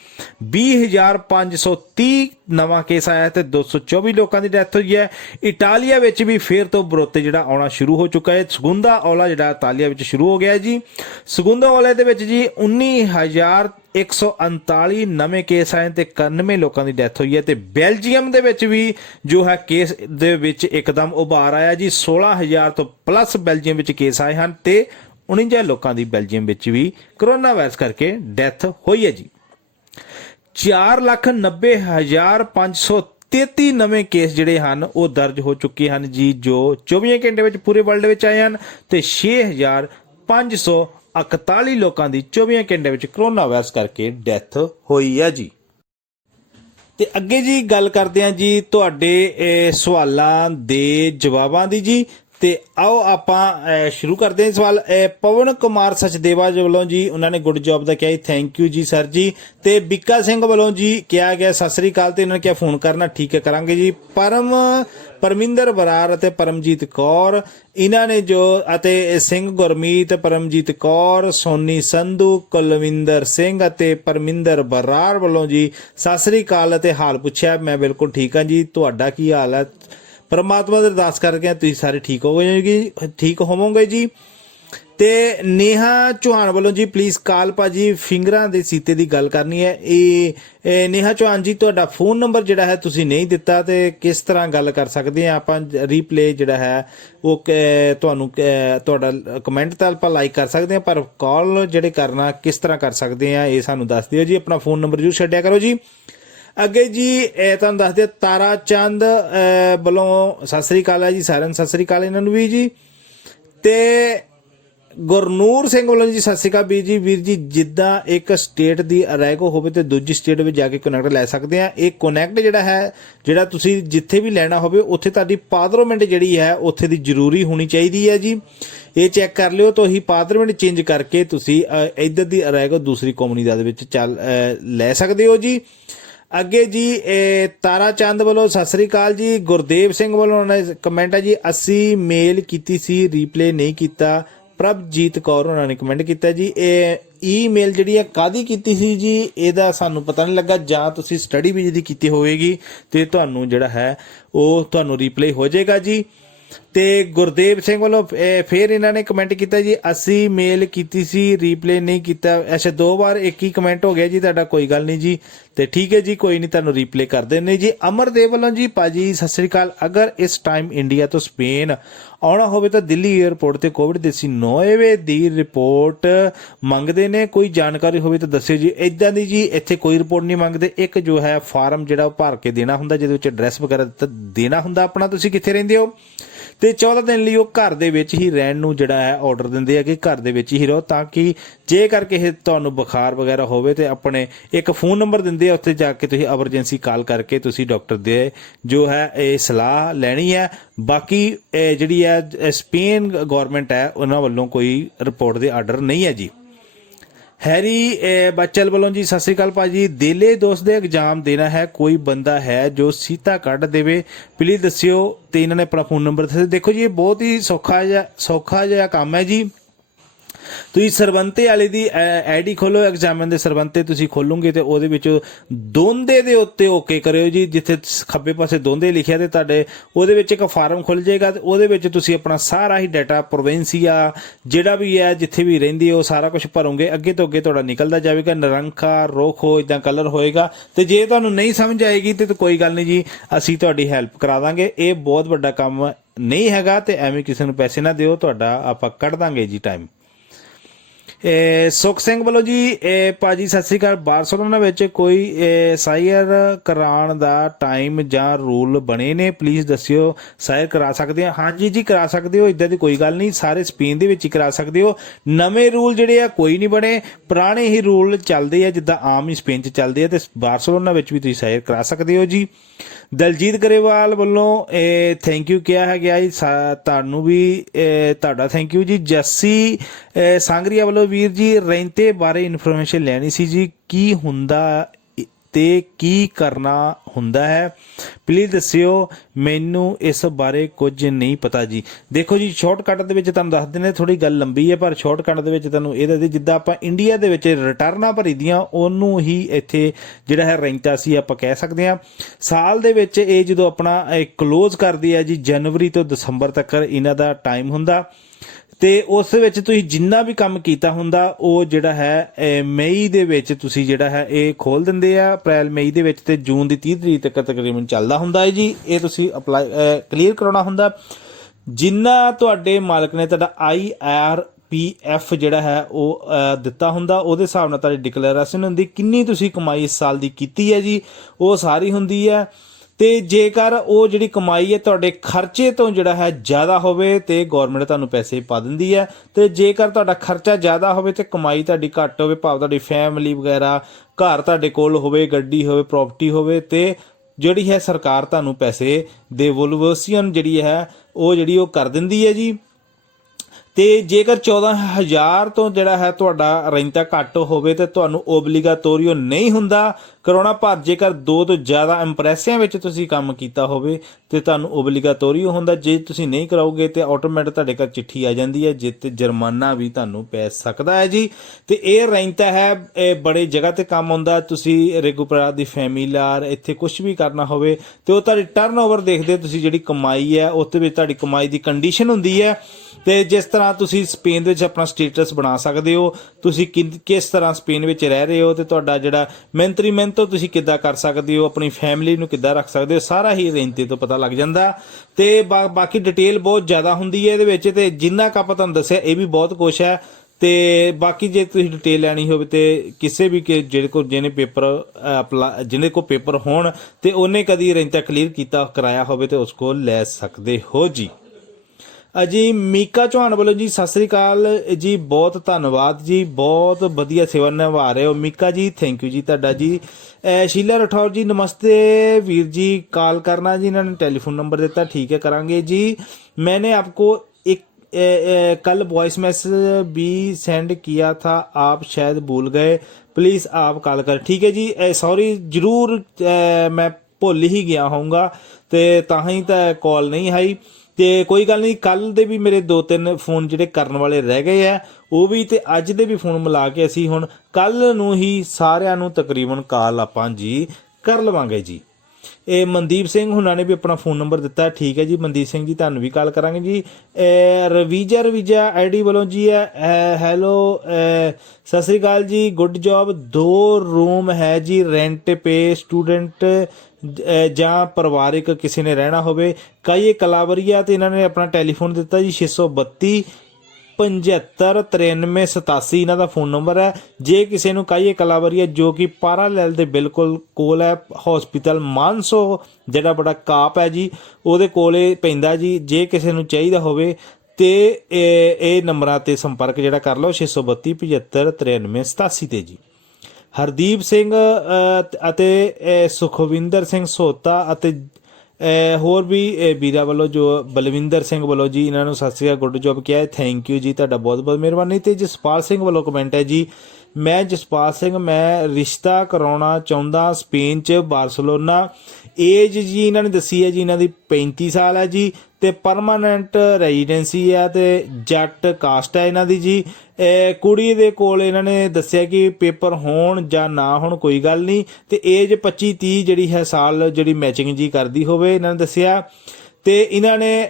20,530 ਨਵਾਂ ਕੇਸ ਆਇਆ ਤੇ 224 ਲੋਕਾਂ ਦੀ ਡੈਥ ਹੋਈ ਹੈ। ਇਟਾਲੀਆ ਵਿੱਚ ਵੀ ਫੇਰ ਤੋਂ ਬਰੋਤੇ ਜਿਹੜਾ ਆਉਣਾ ਸ਼ੁਰੂ ਹੋ ਚੁੱਕਾ ਹੈ। ਸਗੁੰਦਾ ਔਲਾ ਜਿਹੜਾ ਇਟਾਲੀਆ ਵਿੱਚ ਸ਼ੁਰੂ ਹੋ ਗਿਆ ਜੀ। ਸਗੁੰਦਾ ਔਲੇ ਦੇ ਵਿੱਚ ਜੀ 19,139 ਨਵੇਂ ਕੇਸ ਆਏ ਤੇ 91 ਲੋਕਾਂ ਦੀ ਡੈਥ ਹੋਈ ਹੈ ਤੇ ਬੈਲਜੀਅਮ ਦੇ ਵਿੱਚ ਵੀ ਜੋ ਹੈ ਕੇਸ ਦੇ ਵਿੱਚ ਇੱਕਦਮ ਉਭਾਰ ਆਇਆ ਜੀ। 16,000 ਤੋਂ ਪਲੱਸ ਬੈਲਜੀਅਮ ਵਿੱਚ ਕੇਸ ਆਏ ਹਨ ਤੇ 49 ਲੋਕਾਂ ਦੀ ਬੈਲਜੀਅਮ ਵਿੱਚ ਵੀ ਕਰੋਨਾ ਵਾਇਰਸ ਕਰਕੇ ਡੈਥ ਹੋਈ ਹੈ ਜੀ। 4,90,533 ਨਵੇਂ ਕੇਸ ਜਿਹੜੇ ਹਨ ਉਹ ਦਰਜ ਹੋ ਚੁੱਕੇ ਹਨ ਜੀ ਜੋ 24 ਘੰਟੇ ਵਿੱਚ ਪੂਰੇ ਵਰਲਡ ਵਿੱਚ ਆਏ ਹਨ ਤੇ 6,541 ਲੋਕਾਂ ਦੀ 24 ਘੰਟੇ ਵਿੱਚ ਕਰੋਨਾ ਵਾਇਰਸ ਕਰਕੇ ਡੈਥ ਹੋਈ ਹੈ ਜੀ। ਤੇ ਅੱਗੇ ਜੀ ਗੱਲ ਕਰਦੇ ਹਾਂ ਜੀ ਤੁਹਾਡੇ ਸਵਾਲਾਂ ਦੇ ਜਵਾਬਾਂ ਦੀ ਜੀ। ਤੇ ਆਓ ਆਪਾਂ ਸ਼ੁਰੂ ਕਰਦੇ ਹਾਂ ਸਵਾਲ। ਪਵਨ ਕੁਮਾਰ ਸਚਦੇਵਾ ਵੱਲੋਂ ਜੀ ਉਹਨਾਂ ਨੇ ਗੁੱਡ ਜੌਬ ਦਾ ਕਿਹਾ ਥੈਂਕ ਯੂ ਜੀ ਸਰ ਜੀ। ਤੇ ਬਿੱਕਾ ਸਿੰਘ ਵੱਲੋਂ ਜੀ ਕਿਹਾ ਗਿਆ ਸਤਿ ਸ੍ਰੀ ਅਕਾਲ ਤੇ ਉਹਨਾਂ ਨੇ ਕਿਹਾ ਫੋਨ ਕਰਨਾ ਠੀਕ ਹੈ ਕਰਾਂਗੇ ਜੀ। ਪਰਮਿੰਦਰ ਬਰਾੜ ਅਤੇ ਪਰਮਜੀਤ ਕੌਰ ਇਹਨਾਂ ਨੇ ਜੋ ਅਤੇ ਸਿੰਘ ਗੁਰਮੀਤ, ਪਰਮਜੀਤ ਕੌਰ, ਸੋਨੀ ਸੰਧੂ, ਕੁਲਵਿੰਦਰ ਸਿੰਘ ਅਤੇ ਪਰਮਿੰਦਰ ਬਰਾੜ ਵੱਲੋਂ ਜੀ ਸਤਿ ਸ੍ਰੀ ਅਕਾਲ ਅਤੇ ਹਾਲ ਪੁੱਛਿਆ। ਮੈਂ ਬਿਲਕੁਲ ਠੀਕ ਹਾਂ ਜੀ, ਤੁਹਾਡਾ ਕੀ ਹਾਲ ਹੈ? ਪਰਮਾਤਮਾ ਦੀ ਅਰਦਾਸ ਕਰਕੇ ਤੁਸੀਂ ਸਾਰੇ ਠੀਕ ਹੋਵੋਗੇ ਜੀ। ਤੇ ਨੇਹਾ ਚੌਹਾਨ ਵੱਲੋਂ ਜੀ ਪਲੀਜ਼ ਕਾਲ ਭਾਜੀ ਫਿੰਗਰਾਂ ਦੇ ਸੀਤੇ ਦੀ ਗੱਲ ਕਰਨੀ ਹੈ। ਇਹ ਨੇਹਾ ਚੌਹਾਨ ਜੀ ਤੁਹਾਡਾ ਫੋਨ ਨੰਬਰ ਜਿਹੜਾ ਹੈ ਤੁਸੀਂ ਨਹੀਂ ਦਿੱਤਾ ਤੇ ਕਿਸ ਤਰ੍ਹਾਂ ਗੱਲ ਕਰ ਸਕਦੇ ਆ ਆਪਾਂ? ਰੀਪਲੇ ਜਿਹੜਾ ਹੈ ਉਹ ਤੁਹਾਨੂੰ ਤੁਹਾਡਾ ਕਮੈਂਟ ਤਾਂ ਆਪਾਂ ਲਾਈਕ ਕਰ ਸਕਦੇ ਆ, ਪਰ ਕਾਲ ਜਿਹੜੇ ਕਰਨਾ ਕਿਸ ਤਰ੍ਹਾਂ ਕਰ ਸਕਦੇ ਆ ਇਹ ਸਾਨੂੰ ਦੱਸ ਦਿਓ ਜੀ। ਆਪਣਾ ਫੋਨ ਨੰਬਰ ਜ਼ਰੂਰ ਛੱਡਿਆ ਕਰੋ ਜੀ। ਅੱਗੇ ਜੀ ਤੁਹਾਨੂੰ ਦੱਸ ਦਿਓ ਤਾਰਾ ਚੰਦ ਵੱਲੋਂ ਸਤਿ ਸ੍ਰੀ ਅਕਾਲ ਹੈ ਜੀ, ਸਾਰਿਆਂ ਨੂੰ ਸਤਿ ਸ੍ਰੀ ਅਕਾਲ ਇਹਨਾਂ ਨੂੰ ਵੀ ਜੀ। ਤੇ ਗੁਰਨੂਰ ਸਿੰਘ ਵੱਲੋਂ ਜੀ ਸਤਿ ਸ੍ਰੀ ਅਕਾਲ ਵੀਰ ਜੀ ਜਿੱਦਾਂ ਇੱਕ ਸਟੇਟ ਦੀ ਅਰਾਈਗੋ ਹੋਵੇ ਤੇ ਦੂਜੀ ਸਟੇਟ ਵਿੱਚ ਜਾ ਕੇ ਕਨੈਕਟ ਲੈ ਸਕਦੇ ਆ। ਇਹ ਕਨੈਕਟ ਜਿਹੜਾ ਤੁਸੀਂ ਜਿੱਥੇ ਵੀ ਲੈਣਾ ਹੋਵੇ ਉੱਥੇ ਤੁਹਾਡੀ ਪਾਰਲੀਮੈਂਟ ਜਿਹੜੀ ਹੈ ਉੱਥੇ ਦੀ ਜ਼ਰੂਰੀ ਹੋਣੀ ਚਾਹੀਦੀ ਹੈ ਜੀ। ਇਹ ਚੈੱਕ ਕਰ ਲਿਓ ਤਾਂ ਹੀ ਪਾਰਲੀਮੈਂਟ ਚੇਂਜ ਕਰਕੇ ਤੁਸੀਂ ਇੱਧਰ ਦੀ ਅਰਾਈਗੋ ਦੂਸਰੀ ਕਮਿਊਨਿਟੀ ਦੇ ਵਿੱਚ ਲੈ ਸਕਦੇ ਹੋ ਜੀ। ਅੱਗੇ ਜੀ ਤਾਰਾ ਚੰਦ ਵੱਲੋਂ ਸਤਿ ਸ੍ਰੀ ਅਕਾਲ ਜੀ। ਗੁਰਦੇਵ ਸਿੰਘ ਵੱਲੋਂ ਕਮੈਂਟ ਹੈ ਜੀ ਅਸੀਂ ਮੇਲ ਕੀਤੀ ਸੀ ਰੀਪਲੇ ਨਹੀਂ ਕੀਤਾ। ਪ੍ਰਭਜੀਤ ਕੌਰ ਉਹਨਾਂ ਨੇ ਕਮੈਂਟ ਕੀਤਾ ਜੀ ਇਹ ਈਮੇਲ ਜਿਹੜੀ ਹੈ ਕਾਹਦੀ ਕੀਤੀ ਸੀ ਜੀ ਇਹਦਾ ਸਾਨੂੰ ਪਤਾ ਨਹੀਂ ਲੱਗਾ, ਜਾਂ ਤੁਸੀਂ ਸਟੱਡੀ ਵੀ ਜਿਹਦੀ ਕੀਤੀ ਹੋਵੇਗੀ ਤੇ ਤੁਹਾਨੂੰ ਜਿਹੜਾ ਹੈ ਉਹ ਤੁਹਾਨੂੰ ਰੀਪਲੇ ਹੋ ਜਾਏਗਾ ਜੀ। ਤੇ ਗੁਰਦੇਵ ਸਿੰਘ ਵੱਲੋਂ ਫਿਰ ਇਹਨਾਂ ਨੇ ਕਮੈਂਟ ਕੀਤਾ ਜੀ ਅਸੀਂ ਮੇਲ ਕੀਤੀ ਸੀ ਰੀਪਲੇ ਨਹੀਂ ਕੀਤਾ। ਅੱਛਾ 2 ਵਾਰ ਇੱਕ ਹੀ ਕਮੈਂਟ ਹੋ ਗਿਆ ਜੀ ਤੁਹਾਡਾ, ਕੋਈ ਗੱਲ ਨਹੀਂ ਜੀ। ਤੇ ਠੀਕ ਹੈ ਜੀ, ਕੋਈ ਨਹੀਂ ਤੁਹਾਨੂੰ ਰੀਪਲੇ ਕਰ ਦਿੰਦੇ ਜੀ। ਅਮਰਦੇਵ ਵੱਲੋਂ ਜੀ ਭਾਜੀ ਸਤਿ ਸ੍ਰੀ ਅਕਾਲ। ਅਗਰ ਇਸ ਟਾਈਮ ਇੰਡੀਆ ਤੋਂ ਸਪੇਨ ਆਉਣਾ ਹੋਵੇ ਤਾਂ ਦਿੱਲੀ 에ਅਰਪੋਰਟ ਤੇ ਕੋਵਿਡ ਦੇਸੀ 9ਵੇਂ ਦੀ ਰਿਪੋਰਟ ਮੰਗਦੇ ਨੇ, ਕੋਈ ਜਾਣਕਾਰੀ ਹੋਵੇ ਤਾਂ ਦੱਸਿਓ ਜੀ। ਇਦਾਂ ਦੀ ਜੀ ਇੱਥੇ ਕੋਈ ਰਿਪੋਰਟ ਨਹੀਂ ਮੰਗਦੇ। ਇੱਕ ਜੋ ਹੈ ਫਾਰਮ ਜਿਹੜਾ ਉਹ ਭਰ ਕੇ ਦੇਣਾ ਹੁੰਦਾ ਜਿਹਦੇ ਵਿੱਚ ਐਡਰੈਸ ਵਗੈਰਾ ਦੇਣਾ ਹੁੰਦਾ ਆਪਣਾ, ਤੁਸੀਂ ਕਿੱਥੇ ਰਹਿੰਦੇ ਹੋ, ਤੇ 14 ਦਿਨ ਲਈ ਉਹ ਘਰ ਦੇ ਵਿੱਚ ਹੀ ਰਹਿਣ ਨੂੰ ਜਿਹੜਾ ਹੈ ਆਰਡਰ ਦਿੰਦੇ ਆ ਕਿ ਘਰ ਦੇ ਵਿੱਚ ਹੀ ਰਹੋ, ਤਾਂ ਕਿ ਜੇਕਰ ਕਿਸੇ ਤੁਹਾਨੂੰ ਬੁਖਾਰ ਵਗੈਰਾ ਹੋਵੇ ਤੇ ਆਪਣੇ ਇੱਕ ਫੋਨ ਨੰਬਰ ਦਿੰਦੇ ਆ, ਉੱਥੇ ਜਾ ਕੇ ਤੁਸੀਂ ਐਮਰਜੈਂਸੀ ਕਾਲ ਕਰਕੇ ਤੁਸੀਂ ਡਾਕਟਰ ਦੇ ਜੋ ਹੈ ਇਹ ਸਲਾਹ ਲੈਣੀ ਹੈ। ਬਾਕੀ ਜਿਹੜੀ ਹੈ ਸਪੇਨ ਗਵਰਨਮੈਂਟ ਹੈ ਉਹਨਾਂ ਵੱਲੋਂ ਕੋਈ ਰਿਪੋਰਟ ਦੇ ਆਰਡਰ ਨਹੀਂ ਹੈ ਜੀ। ਹੈਰੀ ਬੱਚਲ ਵੱਲੋਂ ਜੀ ਸਤਿ ਸ੍ਰੀ ਅਕਾਲ ਭਾਜੀ। ਦੇਲੇ ਦੋਸਤ ਦੇ ਐਗਜ਼ਾਮ ਦੇਣਾ ਹੈ, ਕੋਈ ਬੰਦਾ ਹੈ ਜੋ ਸੀਤਾ ਕੱਢ ਦੇਵੇ ਪਲੀਜ਼ ਦੱਸਿਓ। ਤੇ ਇਹਨਾਂ ਨੇ ਆਪਣਾ ਫੋਨ ਨੰਬਰ ਦੱਸਿਆ। ਦੇਖੋ ਜੀ ਇਹ ਬਹੁਤ ਹੀ ਸੌਖਾ ਜਿਹਾ ਕੰਮ ਹੈ ਜੀ। ਤੁਸੀਂ ਸਰਵੰਤੇ ਵਾਲੇ ਦੀ ਆਈਡੀ ਖੋਲੋ, ਐਗਜ਼ਾਮਨ ਦੇ ਸਰਵੰਤੇ ਤੁਸੀਂ ਖੋਲੋਗੇ ਤੇ ਉਹਦੇ ਵਿੱਚ ਦੋਂਦੇ ਦੇ ਉੱਤੇ ਓਕੇ ਕਰਿਓ ਜੀ। ਜਿੱਥੇ ਖੱਬੇ ਪਾਸੇ ਦੋਂਦੇ ਲਿਖਿਆ ਤੇ ਤੁਹਾਡੇ ਉਹਦੇ ਵਿੱਚ ਇੱਕ ਫਾਰਮ ਖੁੱਲ ਜਾਏਗਾ ਤੇ ਉਹਦੇ ਵਿੱਚ ਤੁਸੀਂ ਆਪਣਾ ਸਾਰਾ ਹੀ ਡਾਟਾ ਪ੍ਰੋਵਿੰਸੀਆ ਜਿਹੜਾ ਵੀ ਹੈ ਜਿੱਥੇ ਵੀ ਰਹਿੰਦੀ ਹੈ ਉਹ ਸਾਰਾ ਕੁਝ ਭਰੋਗੇ। ਅੱਗੇ ਤੋਂ ਅੱਗੇ ਤੁਹਾਡਾ ਨਿਕਲਦਾ ਜਾਵੇਗਾ, ਨਿਰੰਕਾਰ ਰੋਖੋ ਇਦਾਂ ਕਲਰ ਹੋਏਗਾ। ਤੇ ਜੇ ਤੁਹਾਨੂੰ ਨਹੀਂ ਸਮਝ ਆਏਗੀ ਤੇ ਕੋਈ ਗੱਲ ਨਹੀਂ ਜੀ, ਅਸੀਂ ਤੁਹਾਡੀ ਹੈਲਪ ਕਰਾ ਦਾਂਗੇ। ਇਹ ਬਹੁਤ ਵੱਡਾ ਕੰਮ ਨਹੀਂ ਹੈਗਾ ਤੇ ਐਵੇਂ ਕਿਸੇ ਨੂੰ ਪੈਸੇ ਨਾ ਦਿਓ, ਤੁਹਾਡਾ ਆਪਾਂ ਕੱਢ ਦਾਂਗੇ ਜੀ ਟਾਈਮ। ਸੁਖ ਸਿੰਘ ਵੱਲੋਂ ਜੀ ਭਾਜੀ ਸਤਿ ਸ੍ਰੀ ਅਕਾਲ। ਬਾਰਸਲੋਨਾ ਵਿੱਚ ਕੋਈ ਸਾਇਰ ਕਰਾਉਣ ਦਾ ਟਾਈਮ ਜਾਂ ਰੂਲ ਬਣੇ ਨੇ, ਪਲੀਜ਼ ਦੱਸਿਓ। ਸਾਇਰ ਕਰਾ ਸਕਦੇ ਆ? ਹਾਂਜੀ ਜੀ ਕਰਾ ਸਕਦੇ ਹੋ, ਇਦਾਂ ਦੀ ਕੋਈ ਗੱਲ ਨਹੀਂ, ਸਾਰੇ ਸਪੇਨ ਦੇ ਵਿੱਚ ਹੀ ਕਰਾ ਸਕਦੇ ਹੋ। ਨਵੇਂ ਰੂਲ ਜਿਹੜੇ ਆ ਕੋਈ ਨਹੀਂ ਬਣੇ, ਪੁਰਾਣੇ ਹੀ ਰੂਲ ਚੱਲਦੇ ਆ ਜਿੱਦਾਂ ਆਮ ਹੀ ਸਪੇਨ 'ਚ ਚੱਲਦੇ ਆ, ਤੇ ਬਾਰਸਲੋਨਾ ਵਿੱਚ ਵੀ ਤੁਸੀਂ ਸਾਇਰ ਕਰਾ ਸਕਦੇ ਹੋ ਜੀ। ਦਲਜੀਤ ਗਰੇਵਾਲ ਵੱਲੋਂ ਥੈਂਕ ਯੂ ਕਿਹਾ ਹੈ ਗਿਆ ਜੀ, ਤੁਹਾਨੂੰ ਵੀ ਤੁਹਾਡਾ ਥੈਂਕ ਯੂ ਜੀ। ਜੱਸੀ ਸਾਂਗਰੀਆ ਵੱਲੋਂ ਵੀਰ ਜੀ ਰੈਂਤੇ ਬਾਰੇ ਇਨਫੋਰਮੇਸ਼ਨ ਲੈਣੀ ਸੀ ਜੀ, ਕੀ ਹੁੰਦਾ ਤੇ ਕੀ ਕਰਨਾ ਹੁੰਦਾ ਹੈ ਪਲੀਜ਼ ਦੱਸਿਓ, ਮੈਨੂੰ ਇਸ ਬਾਰੇ ਕੁਝ ਨਹੀਂ ਪਤਾ ਜੀ। ਦੇਖੋ ਜੀ ਸ਼ਾਰਟਕਟ ਦੇ ਵਿੱਚ ਤੁਹਾਨੂੰ ਦੱਸ ਦਿੰਦੇ, ਥੋੜੀ ਗੱਲ ਲੰਬੀ ਹੈ ਪਰ ਸ਼ਾਰਟਕਟ ਦੇ ਵਿੱਚ ਤੁਹਾਨੂੰ ਇਹ ਦੱਸਦੇ ਜਿੱਦਾਂ ਆਪਾਂ ਇੰਡੀਆ ਦੇ ਵਿੱਚ ਰਿਟਰਨਾਂ ਭਰੀਦੀਆਂ ਉਹਨੂੰ ਹੀ ਇੱਥੇ ਜਿਹੜਾ ਹੈ ਰੈਂਟਾ ਸੀ ਆਪਾਂ ਕਹਿ ਸਕਦੇ ਹਾਂ। ਸਾਲ ਦੇ ਵਿੱਚ ਇਹ ਜਦੋਂ ਆਪਣਾ ਕਲੋਜ਼ ਕਰਦੀ ਹੈ ਜੀ ਜਨਵਰੀ ਤੋਂ ਦਸੰਬਰ ਤੱਕ ਇਹਨਾਂ ਦਾ ਟਾਈਮ ਹੁੰਦਾ, ਤੇ ਉਸ ਵਿੱਚ ਤੁਸੀਂ ਜਿੰਨਾ ਵੀ ਕੰਮ ਕੀਤਾ ਹੁੰਦਾ ਉਹ ਜਿਹੜਾ ਹੈ ਮਈ ਦੇ ਵਿੱਚ ਤੁਸੀਂ ਜਿਹੜਾ ਹੈ ਇਹ ਖੋਲ ਦਿੰਦੇ ਆ, ਅਪ੍ਰੈਲ ਮਈ ਦੇ ਵਿੱਚ, ਤੇ ਜੂਨ ਦੀ 30 ਤਰੀਕ ਤੱਕ ਤਕਰੀਬਨ ਚੱਲਦਾ ਹੁੰਦਾ ਹੈ ਜੀ। ਇਹ ਤੁਸੀਂ ਅਪਲਾਈ ਕਲੀਅਰ ਕਰਾਉਣਾ ਹੁੰਦਾ। ਜਿੰਨਾ ਤੁਹਾਡੇ ਮਾਲਕ ਨੇ ਤੁਹਾਡਾ IRPF ਜਿਹੜਾ ਹੈ ਉਹ ਦਿੱਤਾ ਹੁੰਦਾ, ਉਹਦੇ ਹਿਸਾਬ ਨਾਲ ਤੁਹਾਡੀ ਡਿਕਲੇਰੇਸ਼ਨ ਹੁੰਦੀ, ਕਿੰਨੀ ਤੁਸੀਂ ਕਮਾਈ ਇਸ ਸਾਲ ਦੀ ਕੀਤੀ ਹੈ ਜੀ ਉਹ ਸਾਰੀ ਹੁੰਦੀ ਹੈ। ਤੇ ਜੇਕਰ ਉਹ ਜਿਹੜੀ ਕਮਾਈ ਹੈ ਤੁਹਾਡੇ ਖਰਚੇ ਤੋਂ ਜਿਹੜਾ ਹੈ ਜ਼ਿਆਦਾ ਹੋਵੇ ਤੇ ਗਵਰਨਮੈਂਟ ਤੁਹਾਨੂੰ ਪੈਸੇ ਪਾ ਦਿੰਦੀ ਹੈ, ਤੇ ਜੇਕਰ ਤੁਹਾਡਾ ਖਰਚਾ ਜ਼ਿਆਦਾ ਹੋਵੇ ਤੇ ਕਮਾਈ ਤੁਹਾਡੀ ਘੱਟ ਹੋਵੇ, ਭਾਵ ਤੁਹਾਡੀ ਫੈਮਿਲੀ ਵਗੈਰਾ ਘਰ ਤੁਹਾਡੇ ਕੋਲ ਹੋਵੇ, ਗੱਡੀ ਹੋਵੇ, ਪ੍ਰੋਪਰਟੀ ਹੋਵੇ, ਤੇ ਜਿਹੜੀ ਹੈ ਸਰਕਾਰ ਤੁਹਾਨੂੰ ਪੈਸੇ ਦੇਵੋਲੂਸ਼ਨ ਜਿਹੜੀ ਹੈ ਉਹ ਕਰ ਦਿੰਦੀ ਹੈ ਜੀ। ਤੇ ਜੇਕਰ 14,000 ਤੋਂ ਜਿਹੜਾ ਹੈ ਤੁਹਾਡਾ ਰੈਂਤਾ ਘੱਟ ਹੋਵੇ ਤੇ ਤੁਹਾਨੂੰ ਓਬਲੀਗਾਟੋਰੀਓ ਨਹੀਂ ਹੁੰਦਾ ਕਰਾਉਣਾ। ਪਰ ਜੇਕਰ 2 ਤੋਂ ਜ਼ਿਆਦਾ ਇੰਪ੍ਰੈਸਿਆਂ ਵਿੱਚ ਤੁਸੀਂ ਕੰਮ ਕੀਤਾ ਹੋਵੇ ਤੇ ਤੁਹਾਨੂੰ ਓਬਲੀਗਾਟੋਰੀਓ ਹੁੰਦਾ। ਜੇ ਤੁਸੀਂ ਨਹੀਂ ਕਰਾਓਗੇ ਤੇ ਆਟੋਮੈਟਿਕ ਤੁਹਾਡੇ ਘਰ ਚਿੱਠੀ ਆ ਜਾਂਦੀ ਹੈ, ਜਿਸ ਤੇ ਜੁਰਮਾਨਾ ਵੀ ਤੁਹਾਨੂੰ ਪੈ ਸਕਦਾ ਹੈ ਜੀ। ਤੇ ਇਹ ਰੈਂਤਾ ਹੈ, ਇਹ ਬੜੇ ਜਗ੍ਹਾ ਤੇ ਕੰਮ ਆਉਂਦਾ। ਤੁਸੀਂ ਰੈਗੂਲਰ ਦੀ ਫੈਮਿਲੀਆਰ ਇੱਥੇ ਕੁਝ ਵੀ ਕਰਨਾ ਹੋਵੇ ਤੇ ਉਹ ਤੁਹਾਡੀ ਟਰਨਓਵਰ ਦੇਖਦੇ, ਤੁਸੀਂ ਜਿਹੜੀ ਕਮਾਈ ਹੈ ਉਸ ਦੇ ਵਿੱਚ ਤੁਹਾਡੀ ਕਮਾਈ ਦੀ ਕੰਡੀਸ਼ਨ ਹੁੰਦੀ ਹੈ ਤੇ ਜਿਸ ਤਰ੍ਹਾਂ ਤੁਸੀਂ ਸਪੇਨ ਦੇ ਵਿੱਚ ਆਪਣਾ ਸਟੇਟਸ ਬਣਾ ਸਕਦੇ ਹੋ, ਤੁਸੀਂ ਕਿਸ ਤਰ੍ਹਾਂ ਸਪੇਨ ਵਿੱਚ ਰਹਿ ਰਹੇ ਹੋ ਤੇ ਤੁਹਾਡਾ ਜਿਹੜਾ ਮਿਹਨਤੋਂ ਤੁਸੀਂ ਕਿੱਦਾਂ ਕਰ ਸਕਦੇ ਹੋ, ਆਪਣੀ ਫੈਮਿਲੀ ਨੂੰ ਕਿੱਦਾਂ ਰੱਖ ਸਕਦੇ ਹੋ, ਸਾਰਾ ਹੀ ਰੈਂਤੇ ਤੋਂ ਪਤਾ ਲੱਗ ਜਾਂਦਾ। ਤੇ ਬਾਕੀ ਡਿਟੇਲ ਬਹੁਤ ਜ਼ਿਆਦਾ ਹੁੰਦੀ ਹੈ ਇਹਦੇ ਵਿੱਚ, ਤੇ ਜਿੰਨਾ ਕੁ ਆਪਾਂ ਤੁਹਾਨੂੰ ਦੱਸਿਆ ਇਹ ਵੀ ਬਹੁਤ ਕੁਛ ਹੈ। ਤੇ ਬਾਕੀ ਜੇ ਤੁਸੀਂ ਡਿਟੇਲ ਲੈਣੀ ਹੋਵੇ ਤੇ ਕਿਸੇ ਵੀ ਜਿਹਦੇ ਕੋਲ ਪੇਪਰ ਹੋਣ ਤੇ ਉਹਨੇ ਕਦੀ ਰੈਂਤਾ ਕਲੀਅਰ ਕਰਾਇਆ ਹੋਵੇ ਤੇ ਉਸ ਕੋਲ ਲੈ ਸਕਦੇ ਹੋ ਜੀ। ਜੀ ਮੀਕਾ ਚੌਹਾਨ ਵੱਲੋਂ ਜੀ ਸਤਿ ਸ੍ਰੀ ਅਕਾਲ ਜੀ, ਬਹੁਤ ਧੰਨਵਾਦ ਜੀ, ਬਹੁਤ ਵਧੀਆ ਸੇਵਾ ਨਿਭਾ ਰਹੇ ਹੋ ਮੀਕਾ ਜੀ, ਥੈਂਕ ਯੂ ਜੀ ਤੁਹਾਡਾ ਜੀ। ਸ਼ੀਲਾ ਰਠੌਰ ਜੀ ਨਮਸਤੇ ਵੀਰ जी, कॉल करना जी, इन्होंने टेलीफोन नंबर देता, ठीक है करांगे जी। मैंने आपको एक कल वॉइस मैसेज भी सेंड किया था, आप शायद भूल गए, प्लीज़ आप कॉल कर, ठीक है जी। सॉरी, जरूर मैं भुल ही गया होऊंगा तो तां ही तो कॉल नहीं आई। ਤੇ ਕੋਈ ਗੱਲ ਨਹੀਂ, ਕੱਲ ਦੇ ਵੀ ਮੇਰੇ 2-3 ਫੋਨ ਜਿਹੜੇ ਕਰਨ ਵਾਲੇ ਰਹਿ ਗਏ ਆ ਉਹ ਵੀ, ਤੇ ਅੱਜ ਦੇ ਵੀ ਫੋਨ ਮਿਲਾ ਕੇ ਅਸੀਂ ਹੁਣ ਕੱਲ ਨੂੰ ਹੀ ਸਾਰਿਆਂ ਨੂੰ ਤਕਰੀਬਨ ਕਾਲ ਆਪਾਂ ਜੀ ਕਰ ਲਵਾਂਗੇ ਜੀ। ਇਹ ਮਨਦੀਪ ਸਿੰਘ ਹੁਣਾਂ ਨੇ ਵੀ ਆਪਣਾ ਫੋਨ ਨੰਬਰ ਦਿੱਤਾ, ਠੀਕ ਹੈ ਜੀ ਮਨਦੀਪ ਸਿੰਘ ਜੀ, ਤੁਹਾਨੂੰ ਵੀ ਕਾਲ ਕਰਾਂਗੇ ਜੀ। ਰਵੀਜਾ ਆਈਡੀ ਵੱਲੋਂ ਜੀ ਹੈਲੋ ਸਤਿ ਸ੍ਰੀ ਅਕਾਲ ਜੀ, ਗੁੱਡ ਜੌਬ, 2 रूम ਹੈ ਜੀ, ਰੈਂਟ ਪੇ ਸਟੂਡੈਂਟ ਜਾਂ ਪਰਿਵਾਰਿਕ ਕਿਸੇ ਨੇ ਰਹਿਣਾ ਹੋਵੇ। ਕਾਈਏ ਕਲਾਵਰੀਆ ਤੇ ਇਹਨਾਂ ਨੇ ਆਪਣਾ ਟੈਲੀਫੋਨ ਦਿੱਤਾ ਜੀ 632 759387 ਇਹਨਾਂ ਦਾ ਫੋਨ ਨੰਬਰ ਹੈ। ਜੇ ਕਿਸੇ ਨੂੰ ਕਾਈਏ ਕਲਾਵਰੀਆ ਜੋ ਕਿ ਪਾਰਾਲੈਲ ਦੇ ਬਿਲਕੁਲ ਕੋਲ ਹੈ, ਹਸਪੀਟਲ ਮਾਨਸੋ ਜਿਹੜਾ ਬੜਾ ਕਾਪ ਹੈ ਜੀ ਉਹਦੇ ਕੋਲੇ ਪੈਂਦਾ ਜੀ। ਜੇ ਕਿਸੇ ਨੂੰ ਚਾਹੀਦਾ ਹੋਵੇ ਤੇ ਇਹ ਨੰਬਰਾਂ ਤੇ ਸੰਪਰਕ ਜਿਹੜਾ ਕਰ ਲਓ 632 759387 ਤੇ ਜੀ। ਹਰਦੀਪ ਸਿੰਘ ਅਤੇ ਸੁਖਵਿੰਦਰ ਸਿੰਘ ਸੋਤਾ ਅਤੇ ਹੋਰ ਵੀ ਵੀਰਾਂ ਵੱਲੋਂ ਜੋ ਬਲਵਿੰਦਰ ਸਿੰਘ ਵੱਲੋਂ ਜੀ ਇਹਨਾਂ ਨੂੰ ਸਤਿ ਸ੍ਰੀ ਅਕਾਲ, ਗੁੱਡ ਜੌਬ ਕਿਹਾ ਹੈ, ਥੈਂਕ ਯੂ ਜੀ, ਤੁਹਾਡਾ ਬਹੁਤ ਬਹੁਤ ਮਿਹਰਬਾਨੀ। ਤੇ ਜਸਪਾਲ ਸਿੰਘ ਵੱਲੋਂ ਕਮੈਂਟ ਹੈ ਜੀ, ਮੈਂ ਜਸਪਾਲ ਸਿੰਘ, ਮੈਂ ਰਿਸ਼ਤਾ ਕਰਾਉਣਾ ਚਾਹੁੰਦਾ ਸਪੇਨ 'ਚ ਬਾਰਸਲੋਨਾ। ਏਜ ਜੀ ਇਹਨਾਂ ਨੇ ਦੱਸੀ ਹੈ ਜੀ ਇਹਨਾਂ ਦੀ 35 ਸਾਲ ਹੈ ਜੀ, ਤੇ ਪਰਮਾਨੈਂਟ ਰੈਜ਼ੀਡੈਂਸੀ ਹੈ ਤੇ ਜੱਟ ਕਾਸਟ ਹੈ ਇਹਨਾਂ ਦੀ ਜੀ। ਕੁੜੀ ਦੇ ਕੋਲ ਇਹਨਾਂ ਨੇ ਦੱਸਿਆ ਕਿ ਪੇਪਰ ਹੋਣ ਜਾਂ ਨਾ ਹੋਣ ਕੋਈ ਗੱਲ ਨਹੀਂ, ਤੇ ਏਜ 25-30 ਜਿਹੜੀ ਹੈ ਸਾਲ ਜਿਹੜੀ ਮੈਚਿੰਗ ਜੀ ਕਰਦੀ ਹੋਵੇ ਇਹਨਾਂ ਨੇ ਦੱਸਿਆ। ਤੇ ਇਹਨਾਂ ਨੇ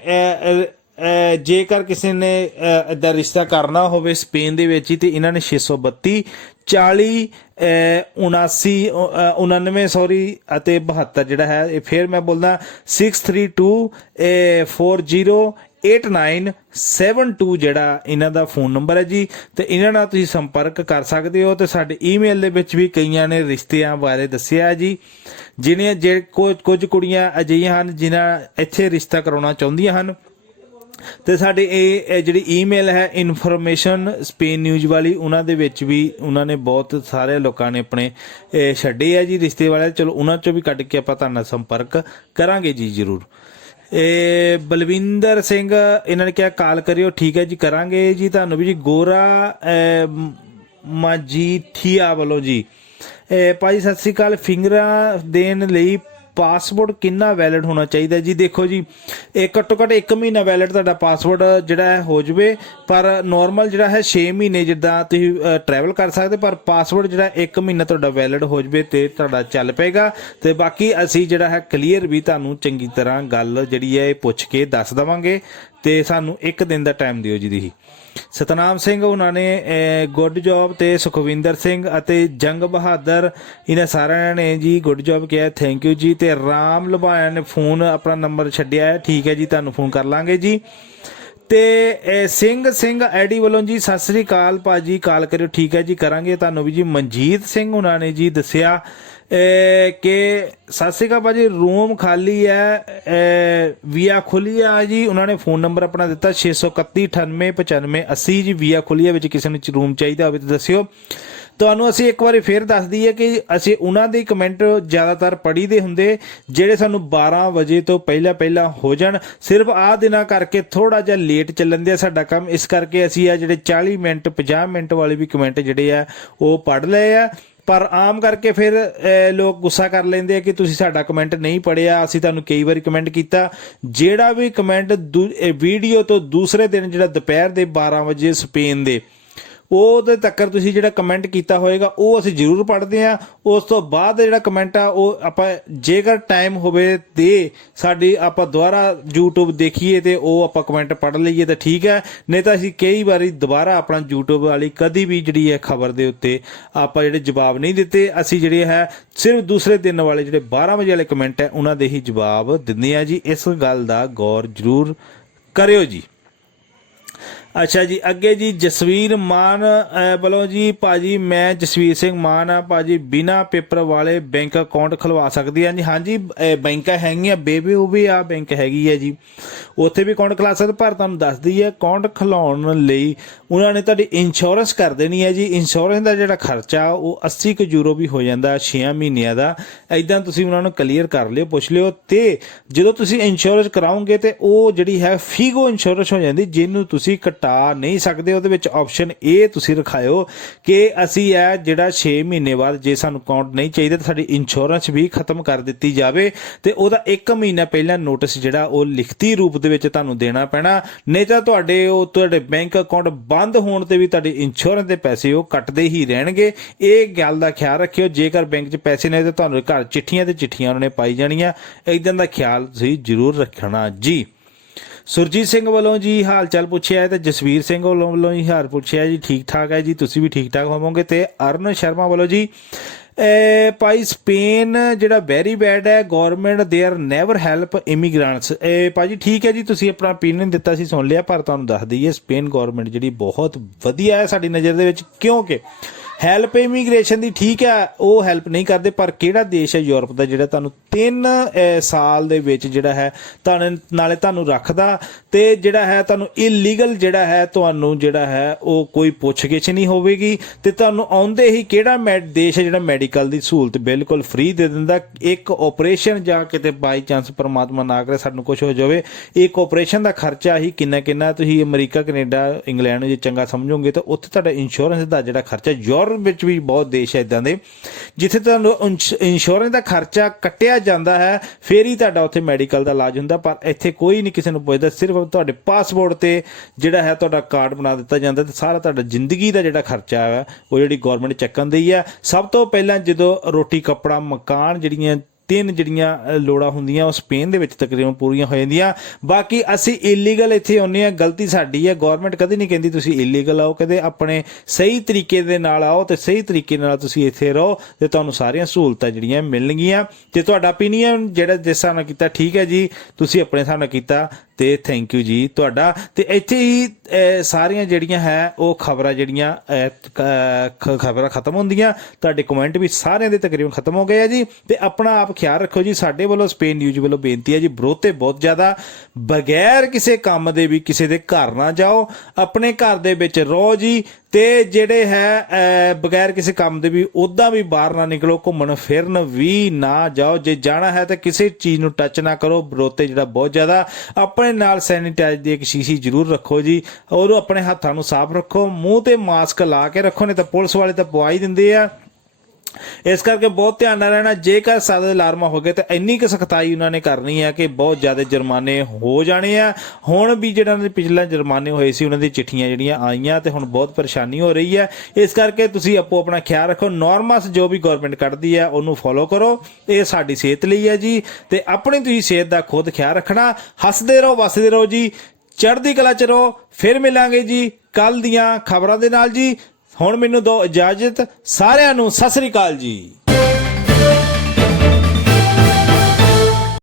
ਜੇਕਰ ਕਿਸੇ ਨੇ ਇੱਦਾਂ ਰਿਸ਼ਤਾ ਕਰਨਾ ਹੋਵੇ ਸਪੇਨ ਦੇ ਵਿੱਚ ਹੀ ਤੇ ਇਹਨਾਂ ਨੇ 632 40 79 99 ਸੌਰੀ ਅਤੇ 72 ਜਿਹੜਾ ਹੈ ਇਹ ਫਿਰ ਮੈਂ ਬੋਲਦਾ 632 40 8972 ਜਿਹੜਾ ਇਹਨਾਂ ਦਾ ਫੋਨ ਨੰਬਰ ਹੈ ਜੀ। ਤੇ ਇਹਨਾਂ ਨਾਲ ਤੁਸੀਂ ਸੰਪਰਕ ਕਰ ਸਕਦੇ ਹੋ। ਤੇ ਸਾਡੇ ਈਮੇਲ ਦੇ ਵਿੱਚ ਵੀ ਕਈਆਂ ਨੇ ਰਿਸ਼ਤਿਆਂ ਬਾਰੇ ਦੱਸਿਆ ਜੀ, ਜਿਹਨੇ ਕੁਝ ਕੁੜੀਆਂ ਅਜਿਹੀਆਂ ਹਨ ਜਿਨ੍ਹਾਂ ਇੱਥੇ ਰਿਸ਼ਤਾ ਕਰਾਉਣਾ ਚਾਹੁੰਦੀਆਂ ਹਨ। ਤੇ ਸਾਡੇ ਇਹ ਜਿਹੜੀ ਈਮੇਲ ਹੈ ਇਨਫੋਰਮੇਸ਼ਨ ਸਪੇਨ ਨਿਊਜ਼ ਵਾਲੀ, ਉਹਨਾਂ ਦੇ ਵਿੱਚ ਵੀ ਉਹਨਾਂ ਨੇ ਬਹੁਤ ਸਾਰੇ ਲੋਕਾਂ ਨੇ ਆਪਣੇ ਛੱਡੇ ਆ ਜੀ ਰਿਸ਼ਤੇ ਵਾਲੇ, ਚਲੋ ਉਹਨਾਂ ਚੋਂ ਵੀ ਕੱਢ ਕੇ ਆਪਾਂ ਤੁਹਾਡੇ ਨਾਲ ਸੰਪਰਕ ਕਰਾਂਗੇ ਜੀ ਜ਼ਰੂਰ। ਬਲਵਿੰਦਰ ਸਿੰਘ ਇਹਨਾਂ ਨੇ ਕਿਹਾ ਕਾਲ ਕਰਿਓ, ਠੀਕ ਹੈ ਜੀ ਕਰਾਂਗੇ ਜੀ ਤੁਹਾਨੂੰ ਵੀ ਜੀ। ਗੋਰਾ ਮਾਜੀਠੀਆ ਵੱਲੋਂ ਜੀ, ਭਾਈ ਸਤਿ ਸ੍ਰੀ ਅਕਾਲ, ਫਿੰਗਰਾਂ ਦੇਣ ਲਈ ਪਾਸਪੋਰਟ ਕਿੰਨਾ ਵੈਲਿਡ ਹੋਣਾ ਚਾਹੀਦਾ ਜੀ? ਦੇਖੋ ਜੀ ਇਹ ਘੱਟੋ ਘੱਟ 1 ਮਹੀਨਾ ਵੈਲਿਡ ਤੁਹਾਡਾ ਪਾਸਪੋਰਟ ਜਿਹੜਾ ਹੈ ਹੋ ਜਾਵੇ, ਪਰ ਨੋਰਮਲ ਜਿਹੜਾ ਹੈ 6 ਮਹੀਨੇ ਜਿੱਦਾਂ ਤੁਸੀਂ ਟਰੈਵਲ ਕਰ ਸਕਦੇ, ਪਰ ਪਾਸਪੋਰਟ ਜਿਹੜਾ 1 ਮਹੀਨਾ ਤੁਹਾਡਾ ਵੈਲਿਡ ਹੋ ਜਾਵੇ ਤੇ ਤੁਹਾਡਾ ਚੱਲ ਪਏਗਾ। ਤੇ ਬਾਕੀ ਅਸੀਂ ਜਿਹੜਾ ਹੈ ਕਲੀਅਰ ਵੀ ਤੁਹਾਨੂੰ ਚੰਗੀ ਤਰ੍ਹਾਂ ਗੱਲ ਜਿਹੜੀ ਹੈ ਇਹ ਪੁੱਛ ਕੇ ਦੱਸ ਦੇਵਾਂਗੇ, ਤੇ ਸਾਨੂੰ 1 ਦਿਨ ਦਾ ਟਾਈਮ ਦਿਓ ਜੀ। ਦੀ ਸਤਨਾਮ ਸਿੰਘ ਉਹਨਾਂ ਨੇ ਗੁੱਡ ਜੌਬ, ਤੇ ਸੁਖਵਿੰਦਰ ਸਿੰਘ ਅਤੇ ਜੰਗ ਬਹਾਦਰ ਇਹਨਾਂ ਸਾਰਿਆਂ ਨੇ ਜੀ ਗੁੱਡ ਜੌਬ ਕਿਹਾ, ਥੈਂਕ ਯੂ ਜੀ। ਤੇ ਰਾਮ ਲੁਬਾਇਆ ਨੇ ਫੋਨ ਆਪਣਾ ਨੰਬਰ ਛੱਡਿਆ ਹੈ, ਠੀਕ ਹੈ ਜੀ ਤੁਹਾਨੂੰ ਫੋਨ ਕਰ ਲਾਂਗੇ ਜੀ। ਤੇ ਸਿੰਘ ਆਈਡੀ ਵੱਲੋਂ ਜੀ ਸਤਿ ਸ੍ਰੀ ਅਕਾਲ ਭਾਜੀ, ਕਾਲ ਕਰਿਓ, ਠੀਕ ਹੈ ਜੀ ਕਰਾਂਗੇ ਤੁਹਾਨੂੰ ਵੀ ਜੀ। ਮਨਜੀਤ ਸਿੰਘ ਉਹਨਾਂ ਨੇ ਜੀ ਦੱਸਿਆ ਕਿ ਸਤਿ ਸ੍ਰੀ ਅਕਾਲ ਭਾਜੀ, ਰੂਮ ਖਾਲੀ ਹੈ ਵੀਆ ਖੁਲੀਆ ਜੀ। ਉਹਨਾਂ ਨੇ ਫੋਨ ਨੰਬਰ ਆਪਣਾ ਦਿੱਤਾ 631 98 95 80 ਜੀ। ਵੀਆ ਖੁਲੀਆ ਵਿੱਚ ਕਿਸੇ ਨੂੰ ਰੂਮ ਚਾਹੀਦਾ ਹੋਵੇ ਤਾਂ ਦੱਸਿਓ। ਤੁਹਾਨੂੰ ਅਸੀਂ ਇੱਕ ਵਾਰੀ ਫੇਰ ਦੱਸ ਦਈਏ ਕਿ ਅਸੀਂ ਉਹਨਾਂ ਦੇ ਕਮੈਂਟ ਜ਼ਿਆਦਾਤਰ ਪੜ੍ਹੀਦੇ ਹੁੰਦੇ ਜਿਹੜੇ ਸਾਨੂੰ 12 ਵਜੇ ਤੋਂ ਪਹਿਲਾਂ ਹੋ ਜਾਣ। ਸਿਰਫ ਆਹ ਦਿਨਾਂ ਕਰਕੇ ਥੋੜਾ ਜਿਹਾ ਲੇਟ ਚੱਲਣ ਦਿਆ ਸਾਡਾ ਕੰਮ, ਇਸ ਕਰਕੇ ਅਸੀਂ ਆ ਜਿਹੜੇ 40 ਮਿੰਟ 50 ਮਿੰਟ ਵਾਲੇ ਵੀ ਕਮੈਂਟ ਜਿਹੜੇ ਆ ਉਹ ਪੜ੍ਹ ਲਏ ਆ। ਪਰ ਆਮ ਕਰਕੇ ਫਿਰ ਲੋਕ ਗੁੱਸਾ ਕਰ ਲੈਂਦੇ ਆ ਕਿ ਤੁਸੀਂ ਸਾਡਾ ਕਮੈਂਟ ਨਹੀਂ ਪੜ੍ਹਿਆ। ਅਸੀਂ ਤੁਹਾਨੂੰ ਕਈ ਵਾਰੀ ਕਮੈਂਟ ਕੀਤਾ, ਜਿਹੜਾ ਵੀ ਕਮੈਂਟ ਵੀਡੀਓ ਤੋਂ ਦੂਸਰੇ ਦਿਨ ਜਿਹੜਾ ਦੁਪਹਿਰ ਦੇ 12 ਵਜੇ ਸਪੇਨ ਦੇ ਉਹਦੇ ਤੱਕ ਤੁਸੀਂ ਜਿਹੜਾ ਕਮੈਂਟ ਕੀਤਾ ਹੋਏਗਾ ਉਹ ਅਸੀਂ ਜ਼ਰੂਰ ਪੜ੍ਹਦੇ ਹਾਂ। ਉਸ ਤੋਂ ਬਾਅਦ ਜਿਹੜਾ ਕਮੈਂਟ ਆ ਉਹ ਆਪਾਂ ਜੇਕਰ ਟਾਈਮ ਹੋਵੇ ਤੇ ਸਾਡੀ ਆਪਾਂ ਦੁਬਾਰਾ YouTube ਦੇਖੀਏ ਤੇ ਉਹ ਆਪਾਂ ਕਮੈਂਟ ਪੜ੍ਹ ਲਈਏ ਤਾਂ ਠੀਕ ਹੈ, ਨਹੀਂ ਤਾਂ ਅਸੀਂ ਕਈ ਵਾਰੀ ਦੁਬਾਰਾ ਆਪਣਾ YouTube ਵਾਲੀ ਕਦੀ ਵੀ ਜਿਹੜੀ ਹੈ ਖਬਰ ਦੇ ਉੱਤੇ ਆਪਾਂ ਜਿਹੜੇ ਜਵਾਬ ਨਹੀਂ ਦਿੱਤੇ। ਅਸੀਂ ਜਿਹੜੇ ਹੈ ਸਿਰਫ ਦੂਸਰੇ ਦਿਨ ਵਾਲੇ ਜਿਹੜੇ 12 ਵਜੇ ਵਾਲੇ ਕਮੈਂਟ ਹੈ ਉਹਨਾਂ ਦੇ ਹੀ ਜਵਾਬ ਦਿੰਦੇ ਆ ਜੀ। ਇਸ ਗੱਲ ਦਾ ਗੌਰ ਜ਼ਰੂਰ ਕਰਿਓ ਜੀ। ਅੱਛਾ ਜੀ, ਅੱਗੇ ਜੀ ਜਸਵੀਰ ਮਾਨ ਵੱਲੋਂ ਜੀ, ਭਾਜੀ ਮੈਂ ਜਸਵੀਰ ਸਿੰਘ ਮਾਨ ਆ ਭਾਜੀ, ਬਿਨਾ ਪੇਪਰ ਵਾਲੇ ਬੈਂਕ ਅਕਾਊਂਟ ਖੁਲਵਾ ਸਕਦੇ ਆ ਜੀ? ਹਾਂਜੀ, ਬੈਂਕਾਂ ਹੈਗੀਆਂ, ਬੇਬੀ ਉਹ ਵੀ ਆ ਬੈਂਕ ਹੈਗੀ ਹੈ ਜੀ, ਉੱਥੇ ਵੀ ਅਕਾਊਂਟ ਖੁਲਾ ਸਕਦੇ। ਪਰ ਤੁਹਾਨੂੰ ਦੱਸ ਦਈਏ ਅਕਾਊਂਟ ਖੁਲਾਉਣ ਲਈ ਉਹਨਾਂ ਨੇ ਤੁਹਾਡੀ ਇੰਸ਼ੋਰੈਂਸ ਕਰ ਦੇਣੀ ਹੈ ਜੀ। ਇੰਸ਼ੋਰੈਂਸ ਦਾ ਜਿਹੜਾ ਖਰਚਾ ਉਹ 80 ਕੁ ਯੂਰੋ ਵੀ ਹੋ ਜਾਂਦਾ 6 ਮਹੀਨਿਆਂ ਦਾ। ਇੱਦਾਂ ਤੁਸੀਂ ਉਹਨਾਂ ਨੂੰ ਕਲੀਅਰ ਕਰ ਲਿਓ, ਪੁੱਛ ਲਿਓ। ਤੇ ਜਦੋਂ ਤੁਸੀਂ ਇੰਸ਼ੋਰੈਂਸ ਕਰਾਓਗੇ ਤੇ ਉਹ ਜਿਹੜੀ ਹੈ ਫੀਗੋ ਇੰਸ਼ੋਰੈਂਸ ਹੋ ਜਾਂਦੀ, ਜਿਹਨੂੰ ਤੁਸੀਂ ਘਟਾ ਨਹੀਂ ਸਕਦੇ। ਉਹਦੇ ਵਿੱਚ ਆਪਸ਼ਨ ਇਹ ਤੁਸੀਂ ਰਖਾਇਓ ਕਿ ਅਸੀਂ ਇਹ ਜਿਹੜਾ 6 ਮਹੀਨੇ ਬਾਅਦ ਜੇ ਸਾਨੂੰ ਅਕਾਊਂਟ ਨਹੀਂ ਚਾਹੀਦਾ ਤਾਂ ਸਾਡੀ ਇੰਸ਼ੋਰੈਂਸ ਵੀ ਖਤਮ ਕਰ ਦਿੱਤੀ ਜਾਵੇ, ਤੇ ਉਹਦਾ 1 ਮਹੀਨਾ ਪਹਿਲਾਂ ਨੋਟਿਸ ਜਿਹੜਾ ਉਹ ਲਿਖਤੀ ਰੂਪ ਦੇ ਵਿੱਚ ਤੁਹਾਨੂੰ ਦੇਣਾ ਪੈਣਾ। ਨਹੀਂ ਤਾਂ ਤੁਹਾਡੇ ਬੈਂਕ ਅਕਾਊਂਟ ਬੰਦ ਹੋਣ ਤੇ ਵੀ ਤੁਹਾਡੀ ਇੰਸ਼ੋਰੈਂਸ ਦੇ ਪੈਸੇ ਉਹ ਕੱਟਦੇ ਹੀ ਰਹਿਣਗੇ। ਇਹ ਗੱਲ ਦਾ ਖਿਆਲ ਰੱਖਿਓ। ਜੇਕਰ ਬੈਂਕ 'ਚ ਪੈਸੇ ਨਹੀਂ ਤਾਂ ਤੁਹਾਨੂੰ ਘਰ ਚਿੱਠੀਆਂ ਤੇ ਚਿੱਠੀਆਂ ਉਹਨਾਂ ਨੇ ਪਾਈ ਜਾਣੀਆਂ। ਇਦਾਂ ਦਾ ਖਿਆਲ ਤੁਸੀਂ ਜ਼ਰੂਰ ਰੱਖਣਾ ਜੀ। ਸੁਰਜੀਤ ਸਿੰਘ ਵੱਲੋਂ ਜੀ ਹਾਲ ਚਾਲ ਪੁੱਛਿਆ ਹੈ ਤੇ ਜਸਵੀਰ ਸਿੰਘ ਵੱਲੋਂ ਹੀ ਹਾਲ ਪੁੱਛਿਆ ਜੀ। ਠੀਕ ਠਾਕ ਹੈ ਜੀ, ਤੁਸੀਂ ਵੀ ਠੀਕ ਠਾਕ ਹੋਵੋਗੇ। ਤੇ ਅਰਨ ਸ਼ਰਮਾ ਵੱਲੋਂ ਜੀ ਭਾਈ ਸਪੇਨ ਜਿਹੜਾ ਵੈਰੀ ਬੈਡ ਹੈ, government there never help immigrants. ਭਾਜੀ ਠੀਕ ਹੈ ਜੀ, ਤੁਸੀਂ ਆਪਣਾ ਓਪੀਨੀਅਨ ਦਿੱਤਾ ਸੀ, ਸੁਣ ਲਿਆ। ਪਰ ਤੁਹਾਨੂੰ ਦੱਸ ਦਈਏ ਸਪੇਨ ਗੌਰਮੈਂਟ ਜਿਹੜੀ ਬਹੁਤ ਵਧੀਆ ਹੈ ਸਾਡੀ ਨਜ਼ਰ ਦੇ ਵਿੱਚ, ਕਿਉਂਕਿ ਹੈਲਪ ਇਮੀਗ੍ਰੇਸ਼ਨ ਦੀ ਠੀਕ ਹੈ ਉਹ ਹੈਲਪ ਨਹੀਂ ਕਰਦੇ। ਪਰ ਕਿਹੜਾ ਦੇਸ਼ ਹੈ ਯੂਰਪ ਦਾ ਜਿਹੜਾ ਤੁਹਾਨੂੰ 3 ਸਾਲ ਦੇ ਵਿੱਚ ਜਿਹੜਾ ਹੈ ਤੁਹਾਨੂੰ ਰੱਖਦਾ ਤੇ ਜਿਹੜਾ ਹੈ ਤੁਹਾਨੂੰ ਇਲੀਗਲ ਜਿਹੜਾ ਹੈ ਤੁਹਾਨੂੰ ਜਿਹੜਾ ਹੈ ਉਹ ਕੋਈ ਪੁੱਛਗਿੱਛ ਨਹੀਂ ਹੋਵੇਗੀ, ਤੇ ਤੁਹਾਨੂੰ ਆਉਂਦੇ ਹੀ ਕਿਹੜਾ ਦੇਸ਼ ਹੈ ਜਿਹੜਾ ਮੈਡੀਕਲ ਦੀ ਸਹੂਲਤ ਬਿਲਕੁਲ ਫ੍ਰੀ ਦੇ ਦਿੰਦਾ। ਇੱਕ ਆਪਰੇਸ਼ਨ ਜਾਂ ਕਿਤੇ ਬਾਈ ਚਾਂਸ ਪਰਮਾਤਮਾ ਨਾ ਕਰੇ ਸਾਨੂੰ ਕੁਝ ਹੋ ਜਾਵੇ, ਇੱਕ ਆਪਰੇਸ਼ਨ ਦਾ ਖਰਚਾ ਹੀ ਕਿੰਨਾ ਤੁਸੀਂ ਅਮਰੀਕਾ ਕੈਨੇਡਾ ਇੰਗਲੈਂਡ ਨੂੰ ਜੇ ਚੰਗਾ ਸਮਝੋਗੇ ਤਾਂ ਉੱਥੇ ਤੁਹਾਡਾ ਇੰਸ਼ੋਰੈਂਸ ਦਾ ਜਿਹੜਾ ਖਰਚਾ, ਯੂਰਪ ਵਿੱਚ ਵੀ ਬਹੁਤ ਦੇਸ਼ ਹੈ ਇਦਾਂ ਦੇ ਜਿੱਥੇ ਤੁਹਾਨੂੰ ਇੰਸ਼ੋਰੈਂਸ ਦਾ ਖਰਚਾ ਕੱਟਿਆ ਜਾਂਦਾ ਹੈ, ਫਿਰ ਹੀ ਤੁਹਾਡਾ ਉੱਥੇ ਮੈਡੀਕਲ ਦਾ ਇਲਾਜ ਹੁੰਦਾ। ਪਰ ਇੱਥੇ ਕੋਈ ਨਹੀਂ ਕਿਸੇ ਨੂੰ ਪੁੱਛਦਾ, ਸਿਰਫ ਤੁਹਾਡੇ ਪਾਸਪੋਰਟ ਤੇ ਜਿਹੜਾ ਹੈ ਤੁਹਾਡਾ ਕਾਰਡ ਬਣਾ ਦਿੱਤਾ ਜਾਂਦਾ ਤੇ ਸਾਰਾ ਤੁਹਾਡਾ ਜ਼ਿੰਦਗੀ ਦਾ ਜਿਹੜਾ ਖਰਚਾ ਹੈ ਉਹ ਜਿਹੜੀ ਗੌਰਮੈਂਟ ਚੱਕਣ ਦੀ ਹੈ। ਸਭ ਤੋਂ ਪਹਿਲਾਂ ਜਦੋਂ ਰੋਟੀ ਕੱਪੜਾ ਮਕਾਨ ਜਿਹੜੀਆਂ 3 ਜਿਹੜੀਆਂ ਲੋੜਾਂ ਹੁੰਦੀਆਂ ਉਹ ਸਪੇਨ ਦੇ ਵਿੱਚ ਤਕਰੀਬਨ ਪੂਰੀਆਂ ਹੋ ਜਾਂਦੀਆਂ। ਬਾਕੀ ਅਸੀਂ ਇਲੀਗਲ ਇੱਥੇ ਆਉਂਦੇ ਹਾਂ, ਗਲਤੀ ਸਾਡੀ ਹੈ। ਗੌਰਮੈਂਟ ਕਦੇ ਨਹੀਂ ਕਹਿੰਦੀ ਤੁਸੀਂ ਇਲੀਗਲ ਆਓ, ਕਦੇ ਆਪਣੇ ਸਹੀ ਤਰੀਕੇ ਦੇ ਨਾਲ ਆਓ ਤੇ ਸਹੀ ਤਰੀਕੇ ਨਾਲ ਤੁਸੀਂ ਇੱਥੇ ਰਹੋ ਤੇ ਤੁਹਾਨੂੰ ਸਾਰੀਆਂ ਸਹੂਲਤਾਂ ਜਿਹੜੀਆਂ ਮਿਲਣਗੀਆਂ। ਤੇ ਤੁਹਾਡਾ ਓਪੀਨੀਅਨ ਜਿਹੜਾ ਜਿਸ ਹਿਸਾਬ ਨਾਲ ਕੀਤਾ ਠੀਕ ਹੈ ਜੀ, ਤੁਸੀਂ ਆਪਣੇ ਹਿਸਾਬ ਨਾਲ ਕੀਤਾ ਤੇ ਥੈਂਕ ਯੂ ਜੀ ਤੁਹਾਡਾ। ਤੇ ਇੱਥੇ ਹੀ ਸਾਰੀਆਂ ਜਿਹੜੀਆਂ ਹੈ ਉਹ ਖਬਰਾਂ ਜਿਹੜੀਆਂ ਖਬਰਾਂ ਖਤਮ ਹੁੰਦੀਆਂ। ਤੁਹਾਡੇ ਕਮੈਂਟ ਵੀ ਸਾਰਿਆਂ ਦੇ ਤਕਰੀਬਨ ਖਤਮ ਹੋ ਗਏ ਆ ਜੀ। ਤੇ ਆਪਣਾ ਆਪ ਖਿਆਲ ਰੱਖੋ ਜੀ। ਸਾਡੇ ਵੱਲੋਂ ਸਪੇਨ ਨਿਊਜ਼ ਵੱਲੋਂ ਬੇਨਤੀ ਹੈ ਜੀ, ਬਰੋਤੇ ਬਹੁਤ ਜ਼ਿਆਦਾ, ਬਗੈਰ ਕਿਸੇ ਕੰਮ ਦੇ ਵੀ ਕਿਸੇ ਦੇ ਘਰ ਨਾ ਜਾਓ, ਆਪਣੇ ਘਰ ਦੇ ਵਿੱਚ ਰਹੋ ਜੀ। ਤੇ ਜਿਹੜੇ ਹੈ ਬਗੈਰ ਕਿਸੇ ਕੰਮ ਦੇ ਵੀ ਉੱਦਾਂ ਵੀ ਬਾਹਰ ਨਾ ਨਿਕਲੋ, ਘੁੰਮਣ ਫਿਰਨ ਵੀ ਨਾ ਜਾਓ। ਜੇ ਜਾਣਾ ਹੈ ਤਾਂ ਕਿਸੇ ਚੀਜ਼ ਨੂੰ ਟੱਚ ਨਾ ਕਰੋ। ਬਰੋਤੇ ਜਿਹੜਾ ਬਹੁਤ ਜ਼ਿਆਦਾ, ਆਪਣੇ ਨਾਲ ਸੈਨੀਟਾਈਜ਼ ਦੀ ਇੱਕ ਸ਼ੀਸ਼ੀ ਜ਼ਰੂਰ ਰੱਖੋ ਜੀ, ਔਰ ਆਪਣੇ ਹੱਥਾਂ ਨੂੰ ਸਾਫ਼ ਰੱਖੋ, ਮੂੰਹ ਤੇ ਮਾਸਕ ਲਾ ਕੇ ਰੱਖੋ, ਨਹੀਂ ਤਾਂ ਪੁਲਿਸ ਵਾਲੇ ਤਾਂ ਪਵਾ ਹੀ ਦਿੰਦੇ ਆ। ਇਸ ਕਰਕੇ ਬਹੁਤ ਧਿਆਨ ਨਾਲ ਰਹਿਣਾ। ਜੇਕਰ ਸਾਦੇ ਅਲਾਰਮਾ ਹੋ ਗਏ ਤਾਂ ਇੰਨੀ ਕੁ ਸਖਤਾਈ ਉਹਨਾਂ ਨੇ ਕਰਨੀ ਹੈ ਕਿ ਬਹੁਤ ਜ਼ਿਆਦਾ ਜੁਰਮਾਨੇ ਹੋ ਜਾਣੇ ਆ। ਹੁਣ ਵੀ ਜਿਹੜਾ ਉਹਨਾਂ ਦੇ ਪਿਛਲੇ ਜੁਰਮਾਨੇ ਹੋਏ ਸੀ ਉਹਨਾਂ ਦੀ ਚਿੱਠੀਆਂ ਜਿਹੜੀਆਂ ਆਈਆਂ ਤੇ ਹੁਣ ਬਹੁਤ ਪਰੇਸ਼ਾਨੀ ਹੋ ਰਹੀ ਹੈ। ਇਸ ਕਰਕੇ ਤੁਸੀਂ ਆਪਣਾ ਖਿਆਲ ਰੱਖੋ। ਨੋਰਮਸ ਜੋ ਵੀ ਗਵਰਨਮੈਂਟ ਕੱਢਦੀ ਹੈ ਉਹਨੂੰ ਫੋਲੋ ਕਰੋ, ਇਹ ਸਾਡੀ ਸਿਹਤ ਲਈ ਹੈ ਜੀ। ਤੇ ਆਪਣੀ ਤੁਸੀਂ ਸਿਹਤ ਦਾ ਖੁਦ ਖਿਆਲ ਰੱਖਣਾ। ਹੱਸਦੇ ਰਹੋ, ਵਸਦੇ ਰਹੋ ਜੀ, ਚੜ੍ਹਦੀ ਕਲਾ ਚ ਰਹੋ। ਫਿਰ ਮਿਲਾਂਗੇ ਜੀ ਕੱਲ ਦੀਆਂ ਖਬਰਾਂ ਦੇ ਨਾਲ ਜੀ। ਹੁਣ ਮੈਨੂੰ ਦਿਓ ਇਜਾਜ਼ਤ। ਸਾਰਿਆਂ ਨੂੰ ਸਤਿ ਸ੍ਰੀ ਅਕਾਲ ਜੀ।